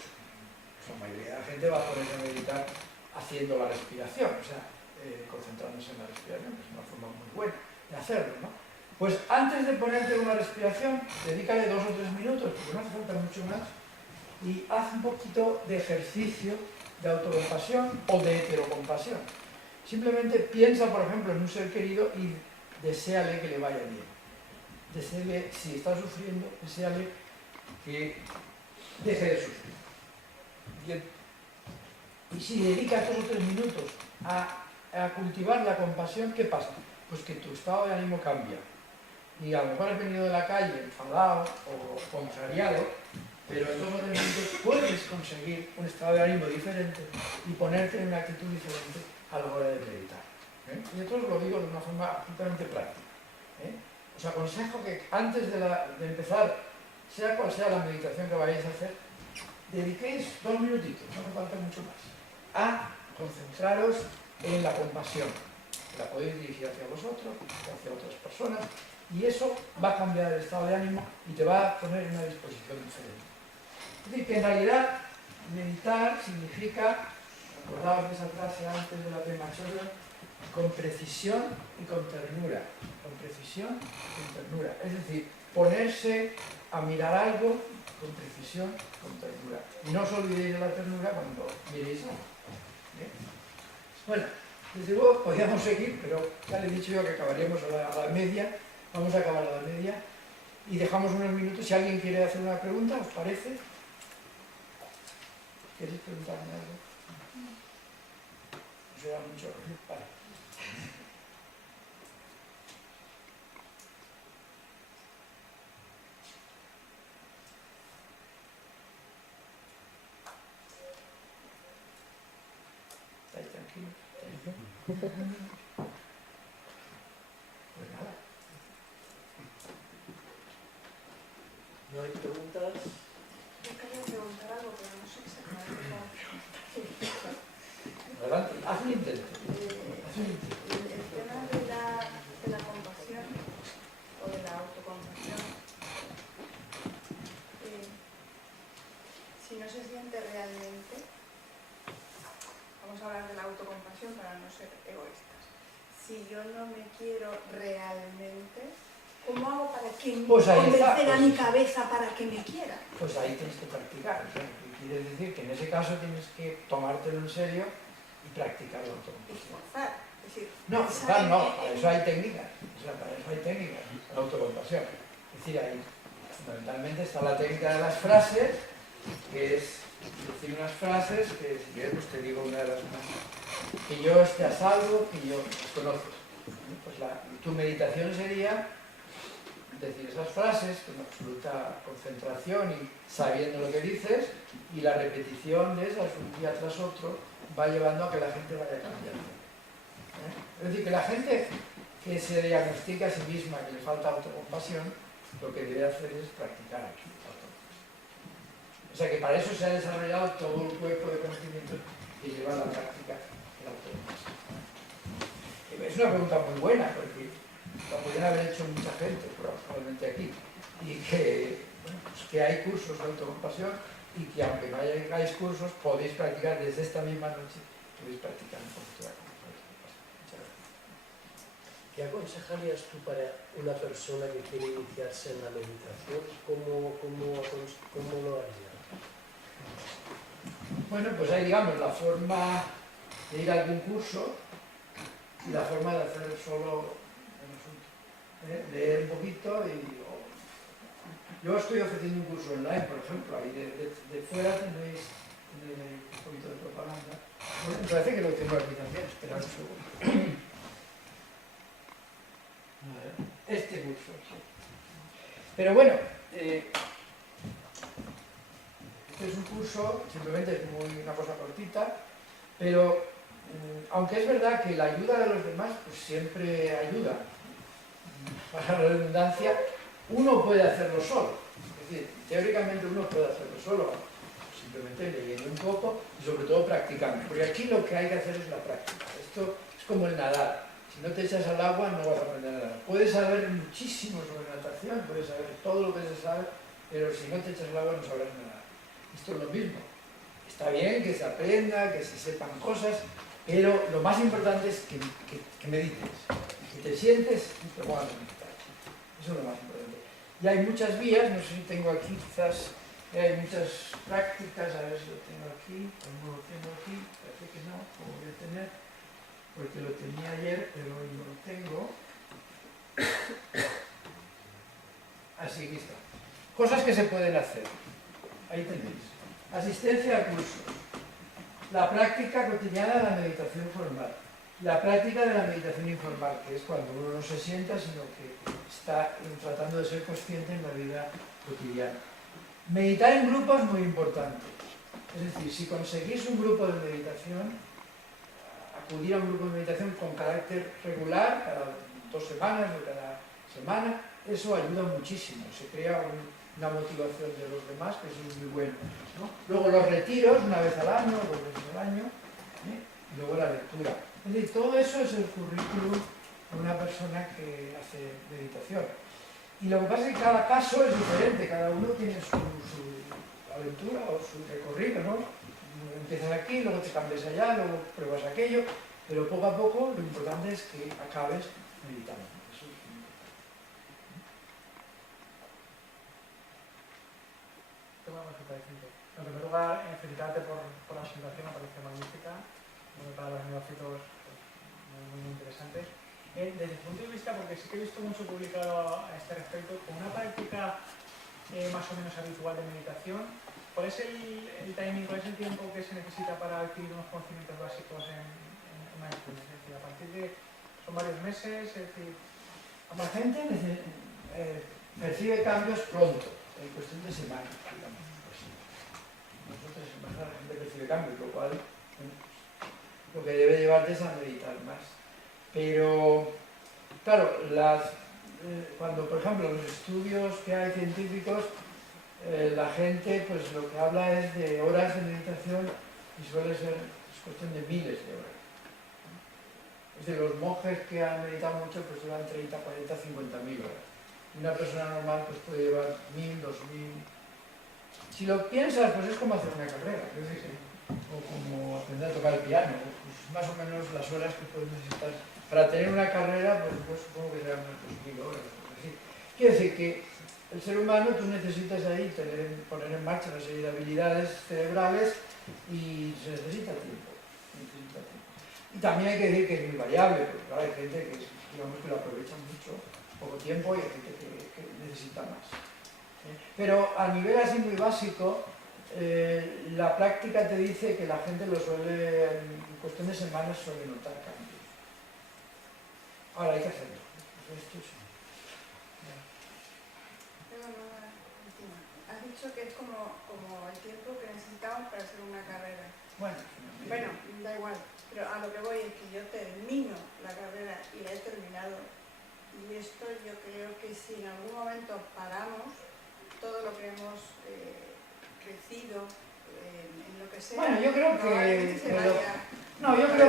la mayoría de la gente va a ponerse a meditar haciendo la respiración, o sea, concentrándose en la respiración, que es una forma muy buena de hacerlo, ¿no? Pues antes de ponerte una respiración, dedícale 2 o 3 minutos, porque no hace falta mucho más, y haz un poquito de ejercicio de autocompasión o de heterocompasión. Simplemente piensa, por ejemplo, en un ser querido y deséale que le vaya bien. Deséale, si está sufriendo, deséale que deje de sufrir. Bien. Y si dedicas 2 o 3 minutos a cultivar la compasión, ¿qué pasa? Pues que tu estado de ánimo cambia. Y a lo mejor has venido de la calle enfadado o contrariado, pero en 2 o 3 minutos puedes conseguir un estado de ánimo diferente y ponerte en una actitud diferente a la hora de meditar. Y esto os lo digo de una forma absolutamente práctica. Os aconsejo que antes de empezar, sea cual sea la meditación que vayáis a hacer, dediquéis 2 minutitos, no hace falta mucho más, a concentraros en la compasión. La podéis dirigir hacia vosotros, hacia otras personas, y eso va a cambiar el estado de ánimo y te va a poner en una disposición diferente. Es decir, que en realidad meditar significa, acordaos de esa frase antes de la premachorra, con precisión y con ternura. Con precisión y con ternura. Es decir, ponerse a mirar algo con precisión, con ternura. Y no os olvidéis de la ternura cuando miréis algo. ¿Bien? Bueno, desde luego podríamos seguir, pero ya le he dicho yo que acabaríamos a la media. Vamos a acabar a la media y dejamos unos minutos. Si alguien quiere hacer una pregunta, ¿os parece? ¿Queréis preguntarme algo? No será mucho. Vale. ¿Estáis tranquilos? Pues nada. ¿No hay preguntas? Yo quería preguntar algo, pero no sé exactamente cómo. Adelante, haz un intento. Haz un intento. El tema de la compasión o de la autocompasión, si no se siente realmente, vamos a hablar de la autocompasión para no ser egoístas. Si yo no me quiero realmente, ¿cómo hago para que Pues ahí está, convencer a pues mi cabeza para que me quiera? Pues ahí tienes que practicar. O sea, quiere decir que en ese caso tienes que tomártelo en serio y practicarlo todo. Esforzar. Es decir, No, pensar claro, no, en- para eso hay técnicas. O sea, para eso hay técnicas. La autocompasión. Es decir, ahí fundamentalmente está la técnica de las frases, que es decir unas frases que, si quieres, pues te digo una de las más. Que yo esté a salvo, que yo las conoces. Pues tu meditación sería decir esas frases con absoluta concentración y sabiendo lo que dices, y la repetición de esas un día tras otro va llevando a que la gente vaya cambiando. Es decir, que la gente que se diagnostica a sí misma que le falta autocompasión, lo que debe hacer es practicar aquí. O sea que para eso se ha desarrollado todo el cuerpo de conocimientos que lleva a la práctica de la autocompasión. Es una pregunta muy buena, porque la podrían haber hecho mucha gente, probablemente aquí, y que, bueno, pues que hay cursos de autocompasión y que aunque no hagáis cursos, podéis practicar desde esta misma noche, podéis practicar un poquito de autocompasión. Muchas gracias. ¿Qué aconsejarías tú para una persona que quiere iniciarse en la meditación? ¿Cómo lo haría? Bueno, pues hay, digamos, la forma de ir a algún curso y la forma de hacer solo el asunto. Leer un poquito y... Yo estoy ofreciendo un curso online, por ejemplo, ahí de fuera tenéis un poquito de propaganda. Bueno, me parece que lo tengo aquí también, esperad un segundo. A ver, este curso, sí. Pero bueno, este es un curso, simplemente es una cosa cortita, pero aunque es verdad que la ayuda de los demás pues siempre ayuda, para la redundancia, uno puede hacerlo solo. Es decir, teóricamente uno puede hacerlo solo, simplemente leyendo un poco y sobre todo practicando. Porque aquí lo que hay que hacer es la práctica. Esto es como el nadar. Si no te echas al agua no vas a aprender a nadar. Puedes saber muchísimo sobre natación, puedes saber todo lo que se sabe, pero si no te echas al agua no sabrás nadar. Esto es lo mismo. Está bien que se aprenda, que se sepan cosas, pero lo más importante es que medites, que te sientes y te pongas a meditar. Eso es lo más importante. Y hay muchas vías, no sé si tengo aquí, quizás hay muchas prácticas, a ver si lo tengo aquí, o no lo tengo aquí, parece que no, como voy a tener, porque lo tenía ayer, pero hoy no lo tengo. Así que está. Cosas que se pueden hacer. Ahí tenéis. Asistencia a cursos. La práctica cotidiana de la meditación formal. La práctica de la meditación informal, que es cuando uno no se sienta, sino que está tratando de ser consciente en la vida cotidiana. Meditar en grupo es muy importante. Es decir, si conseguís un grupo de meditación, acudir a un grupo de meditación con carácter regular, cada 2 semanas o cada semana, eso ayuda muchísimo. Se crea una motivación de los demás, que eso es muy bueno, ¿no? Luego los retiros, una vez al año, 2 veces al año, y luego la lectura. Es decir, todo eso es el currículum de una persona que hace meditación. Y lo que pasa es que cada caso es diferente, cada uno tiene su aventura o su recorrido, ¿no? Empiezas aquí, luego te cambias allá, luego pruebas aquello, pero poco a poco lo importante es que acabes meditando. Eso es muy importante. En primer lugar, felicitarte por la presentación, me parece magnífica, para los neófitos pues, muy interesante. Desde el punto de vista, porque sí que he visto mucho publicado a este respecto, con una práctica más o menos habitual de meditación, ¿cuál es el timing, cuál es el tiempo que se necesita para adquirir unos conocimientos básicos en mindfulness? Es decir, a partir de, son varios meses, es decir... La gente percibe cambios pronto, en cuestión de semanas, digamos. Nosotros semanas la gente percibe cambios, lo cual lo que debe llevarte es a meditar más. Pero, claro, cuando, por ejemplo, los estudios que hay científicos, la gente pues lo que habla es de horas de meditación y suele ser cuestión de miles de horas. Es decir, los monjes que han meditado mucho pues llevan 30, 40, 50.000 horas. Una persona normal pues puede llevar 1.000, 2.000. Si lo piensas, pues es como hacer una carrera, o como aprender a tocar el piano, pues más o menos las horas que puedes necesitar. Para tener una carrera, pues yo supongo que serán unas 2.000 horas. Quiere decir que el ser humano, tú necesitas ahí poner en marcha una serie de habilidades cerebrales y se necesita tiempo. Y también hay que decir que es muy variable, porque claro, hay gente que, digamos, que lo aprovecha mucho, poco tiempo, y hay gente que necesita más. Pero a nivel así muy básico, la práctica te dice que la gente lo suele, en cuestión de semanas, suele notar cambios. Ahora hay que hacerlo. Esto sí. Has dicho que es como el tiempo que necesitamos para hacer una carrera. Bueno, Da igual, pero a lo que voy es que yo termino la carrera y la he terminado, y esto yo creo que si en algún momento paramos todo lo que hemos crecido, en lo que sea... Bueno, yo creo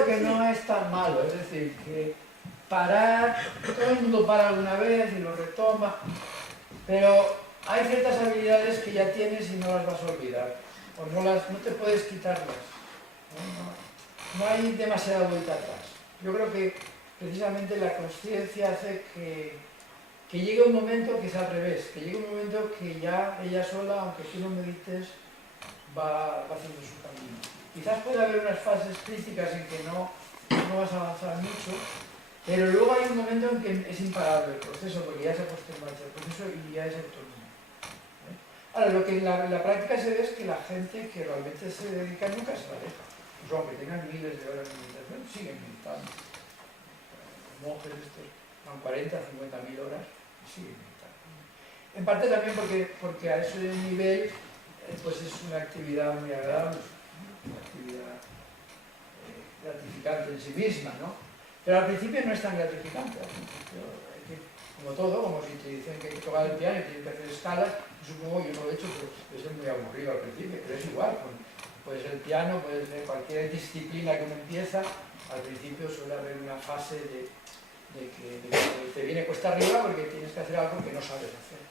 que no es tan malo, es decir, que parar, todo el mundo para alguna vez y lo retoma, pero hay ciertas habilidades que ya tienes y no las vas a olvidar, o no te puedes quitarlas. No hay demasiada vuelta atrás. Yo creo que precisamente la consciencia hace que llegue un momento que es al revés, que llegue un momento que ya ella sola, aunque tú no medites, va haciendo su camino. Quizás pueda haber unas fases críticas en que no vas a avanzar mucho, pero luego hay un momento en que es imparable el proceso, porque ya se ha puesto en marcha el proceso y ya es autónomo. Ahora, lo que en la práctica se ve es que la gente que realmente se dedica nunca se la deja. Pues aunque tengan miles de horas de meditación, siguen meditando. Los monjes estos van 40, 50.000 horas y siguen meditando. En parte también porque a ese nivel pues es una actividad muy agradable, una actividad gratificante en sí misma, ¿no? Pero al principio no es tan gratificante. Al principio hay que, como todo, como si te dicen que hay que tocar el piano y tienes que hacer escalas, supongo, yo no lo he hecho, pero es muy aburrido al principio, pero es igual. Puede ser el piano, puede ser cualquier disciplina que uno empieza, al principio suele haber una fase de que te viene cuesta arriba porque tienes que hacer algo que no sabes hacer.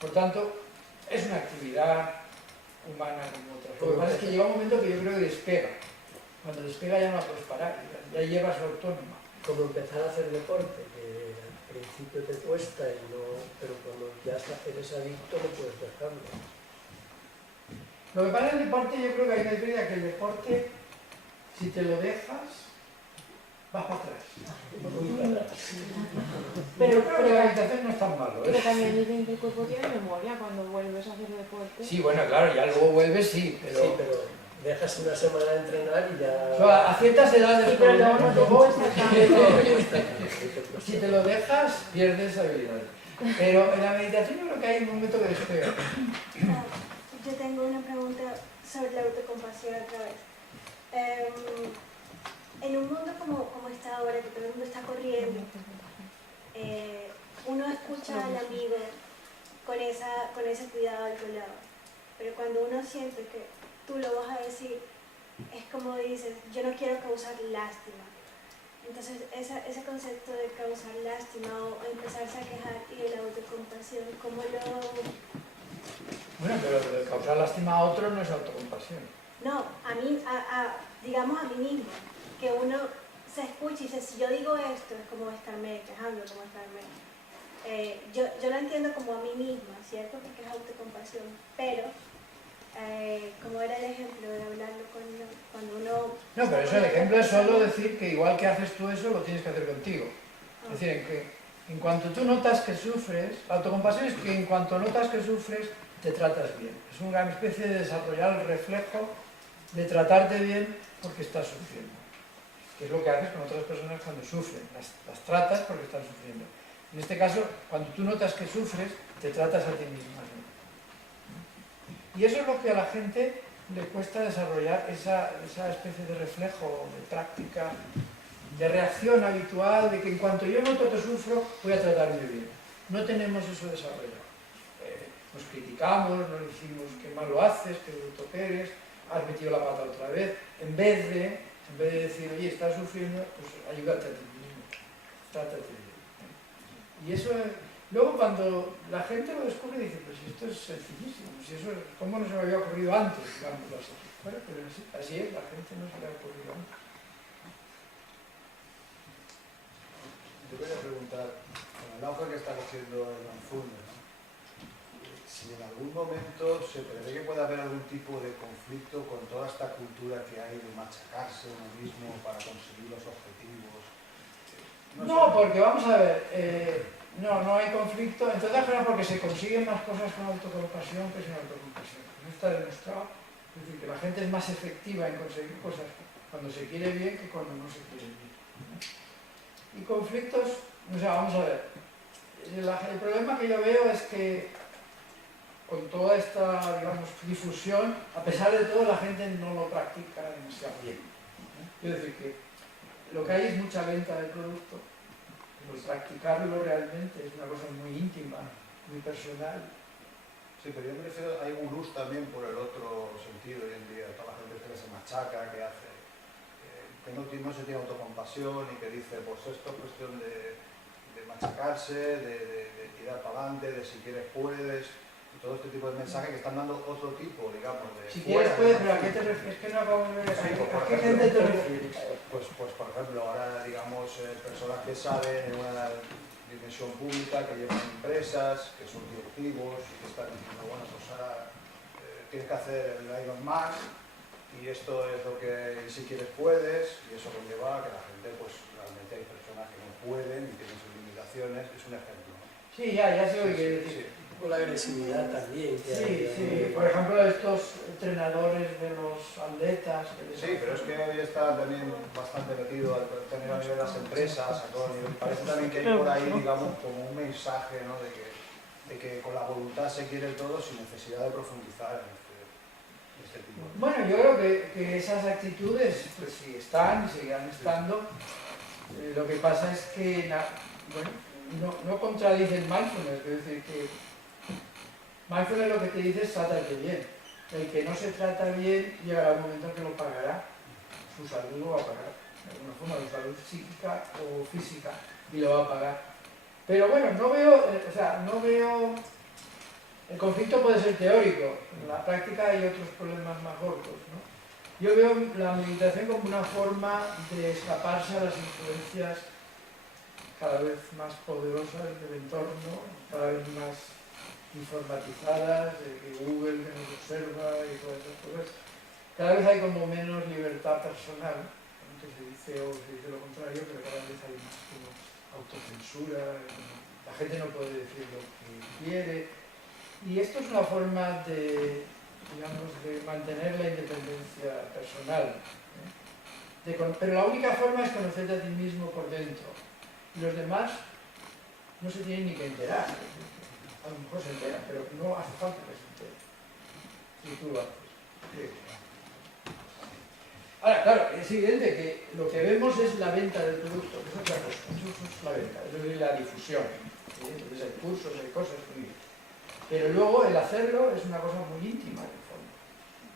Por tanto, es una actividad humana como otras. Lo que pasa es que llega un momento que yo creo que despega. Cuando despega ya no la puedes parar, ya llevas autónoma. Como empezar a hacer deporte, que al principio te cuesta, pero cuando ya eres adicto no puedes dejarlo. Lo que pasa en el deporte, yo creo que hay una teoría que el deporte, si te lo dejas, vas para atrás. Pero yo creo que la meditación no es tan malo. Pero también dicen que el cuerpo tiene memoria cuando vuelves a hacer deporte. Sí, bueno, claro, ya luego vuelves, sí, pero... Sí, pero dejas una semana de entrenar y ya... O sea, a ciertas edades... Sí, pero luego no te cuesta si te lo dejas, pierdes habilidades. Pero en la meditación yo creo que hay un momento que despega. Yo tengo una pregunta sobre la autocompasión otra vez. En un mundo como está ahora, que todo el mundo está corriendo, uno escucha al amigo con ese cuidado al lado. Pero cuando uno siente que tú lo vas a decir, es como dices, yo no quiero causar lástima. Entonces ese concepto de causar lástima o empezarse a quejar y de la autocompasión, ¿cómo lo...? Bueno, pero el causar lástima a otro no es autocompasión. No, digamos a mí mismo, que uno se escucha y dice, si yo digo esto es como estarme quejando, como estarme... yo lo entiendo como a mí misma, ¿cierto? Porque es autocompasión, pero como era el ejemplo de hablarlo cuando uno... No, pero eso el ejemplo es solo decir que igual que haces tú eso, lo tienes que hacer contigo. Es decir, que en cuanto tú notas que sufres, la autocompasión es que en cuanto notas que sufres, te tratas bien. Es una especie de desarrollar el reflejo de tratarte bien porque estás sufriendo. Que es lo que haces con otras personas cuando sufren. Las tratas porque están sufriendo. En este caso, cuando tú notas que sufres, te tratas a ti misma bien. Y eso es lo que a la gente le cuesta desarrollar, esa especie de reflejo, de práctica, de reacción habitual, de que en cuanto yo noto que sufro, voy a tratarme bien. No tenemos eso desarrollado. Nos criticamos, nos decimos que mal lo haces, que bruto que eres, has metido la pata otra vez, en vez de decir, oye, estás sufriendo, pues ayúdate a ti mismo, trátate bien. Y eso, luego cuando la gente lo descubre, dice, pues esto es sencillísimo, si eso, ¿cómo no se me había ocurrido antes? Digámoslo así. Bueno, pero así es, la gente no se le ha ocurrido antes. Yo quería preguntar, con el auge que está cogiendo el Manzumbe, ¿no? Si en algún momento se prevé que pueda haber algún tipo de conflicto con toda esta cultura que hay de machacarse uno mismo para conseguir los objetivos. No, porque vamos a ver, no hay conflicto, en todas formas porque se consiguen más cosas con autocompasión que sin autocompasión. Eso está demostrado. Es decir, que la gente es más efectiva en conseguir cosas cuando se quiere bien que cuando no se quiere bien. Y conflictos, o sea, vamos a ver, el problema que yo veo es que con toda esta, digamos, difusión, a pesar de todo, la gente no lo practica demasiado bien. Quiero decir que lo que hay es mucha venta del producto, pero practicarlo realmente es una cosa muy íntima, muy personal. Sí, pero yo me refiero, hay gurús también por el otro sentido hoy en día, toda la gente que se machaca, que hace, que no se tiene autocompasión y que dice, pues esto es cuestión de machacarse, de tirar para adelante, de si quieres puedes, y todo este tipo de mensajes que están dando otro tipo, digamos, de... Si quieres puedes, pero ¿a qué te refieres? Es que no acabo de ver, ¿a qué gente te refieres? Pues por ejemplo, ahora digamos, personas que salen en una dimensión pública, que llevan empresas, que son directivos, y que están diciendo, bueno, pues ahora tienes que hacer el Ironman, y esto es lo que si quieres puedes, y eso conlleva a que la gente, pues realmente hay personas que no pueden y tienen sus limitaciones, es un ejemplo. Sí, ya sé lo que quieres decir. Sí. Con la agresividad también. Sí, por ejemplo, estos entrenadores de los atletas. Sí, pero es que hoy está también bastante metido a nivel de las empresas, a todo nivel. Parece también que hay por ahí, digamos, como un mensaje, ¿no? de que con la voluntad se quiere todo sin necesidad de profundizar en este tipo. Bueno, yo creo que esas actitudes, pues sí están y seguirán estando. Lo que pasa es que, bueno, no contradicen mindfulness, es decir, que mindfulness lo que te dice es trátate bien. El que no se trata bien llegará un momento en que lo pagará. Su salud lo va a pagar. De alguna forma, su salud psíquica o física, y lo va a pagar. Pero bueno, no veo... El conflicto puede ser teórico. En la práctica hay otros problemas más gordos, ¿no? Yo veo la meditación como una forma de escaparse a las influencias cada vez más poderosas del entorno, cada vez más informatizadas, de Google que nos observa y todas esas cosas. Cada vez hay como menos libertad personal, aunque se dice lo contrario, pero cada vez hay más como autocensura, la gente no puede decir lo que quiere. Y esto es una forma de, digamos, de mantener la independencia personal. Pero la única forma es conocerte a ti mismo por dentro. Y los demás no se tienen ni que enterar. A lo mejor se enteran, pero no hace falta que se enteren. Si tú lo haces. Sí. Ahora, claro, es evidente que lo que vemos es la venta del producto, que es otra cosa. Eso es la venta, eso es la difusión. ¿Sí? Entonces hay cursos, hay cosas. Pero luego el hacerlo es una cosa muy íntima, en el fondo.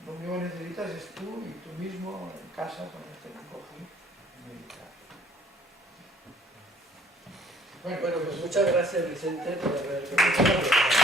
Lo único que necesitas es tú y tú mismo en casa ponerte en un cojín y meditar. Bueno, pues muchas gracias, Vicente, por haber venido.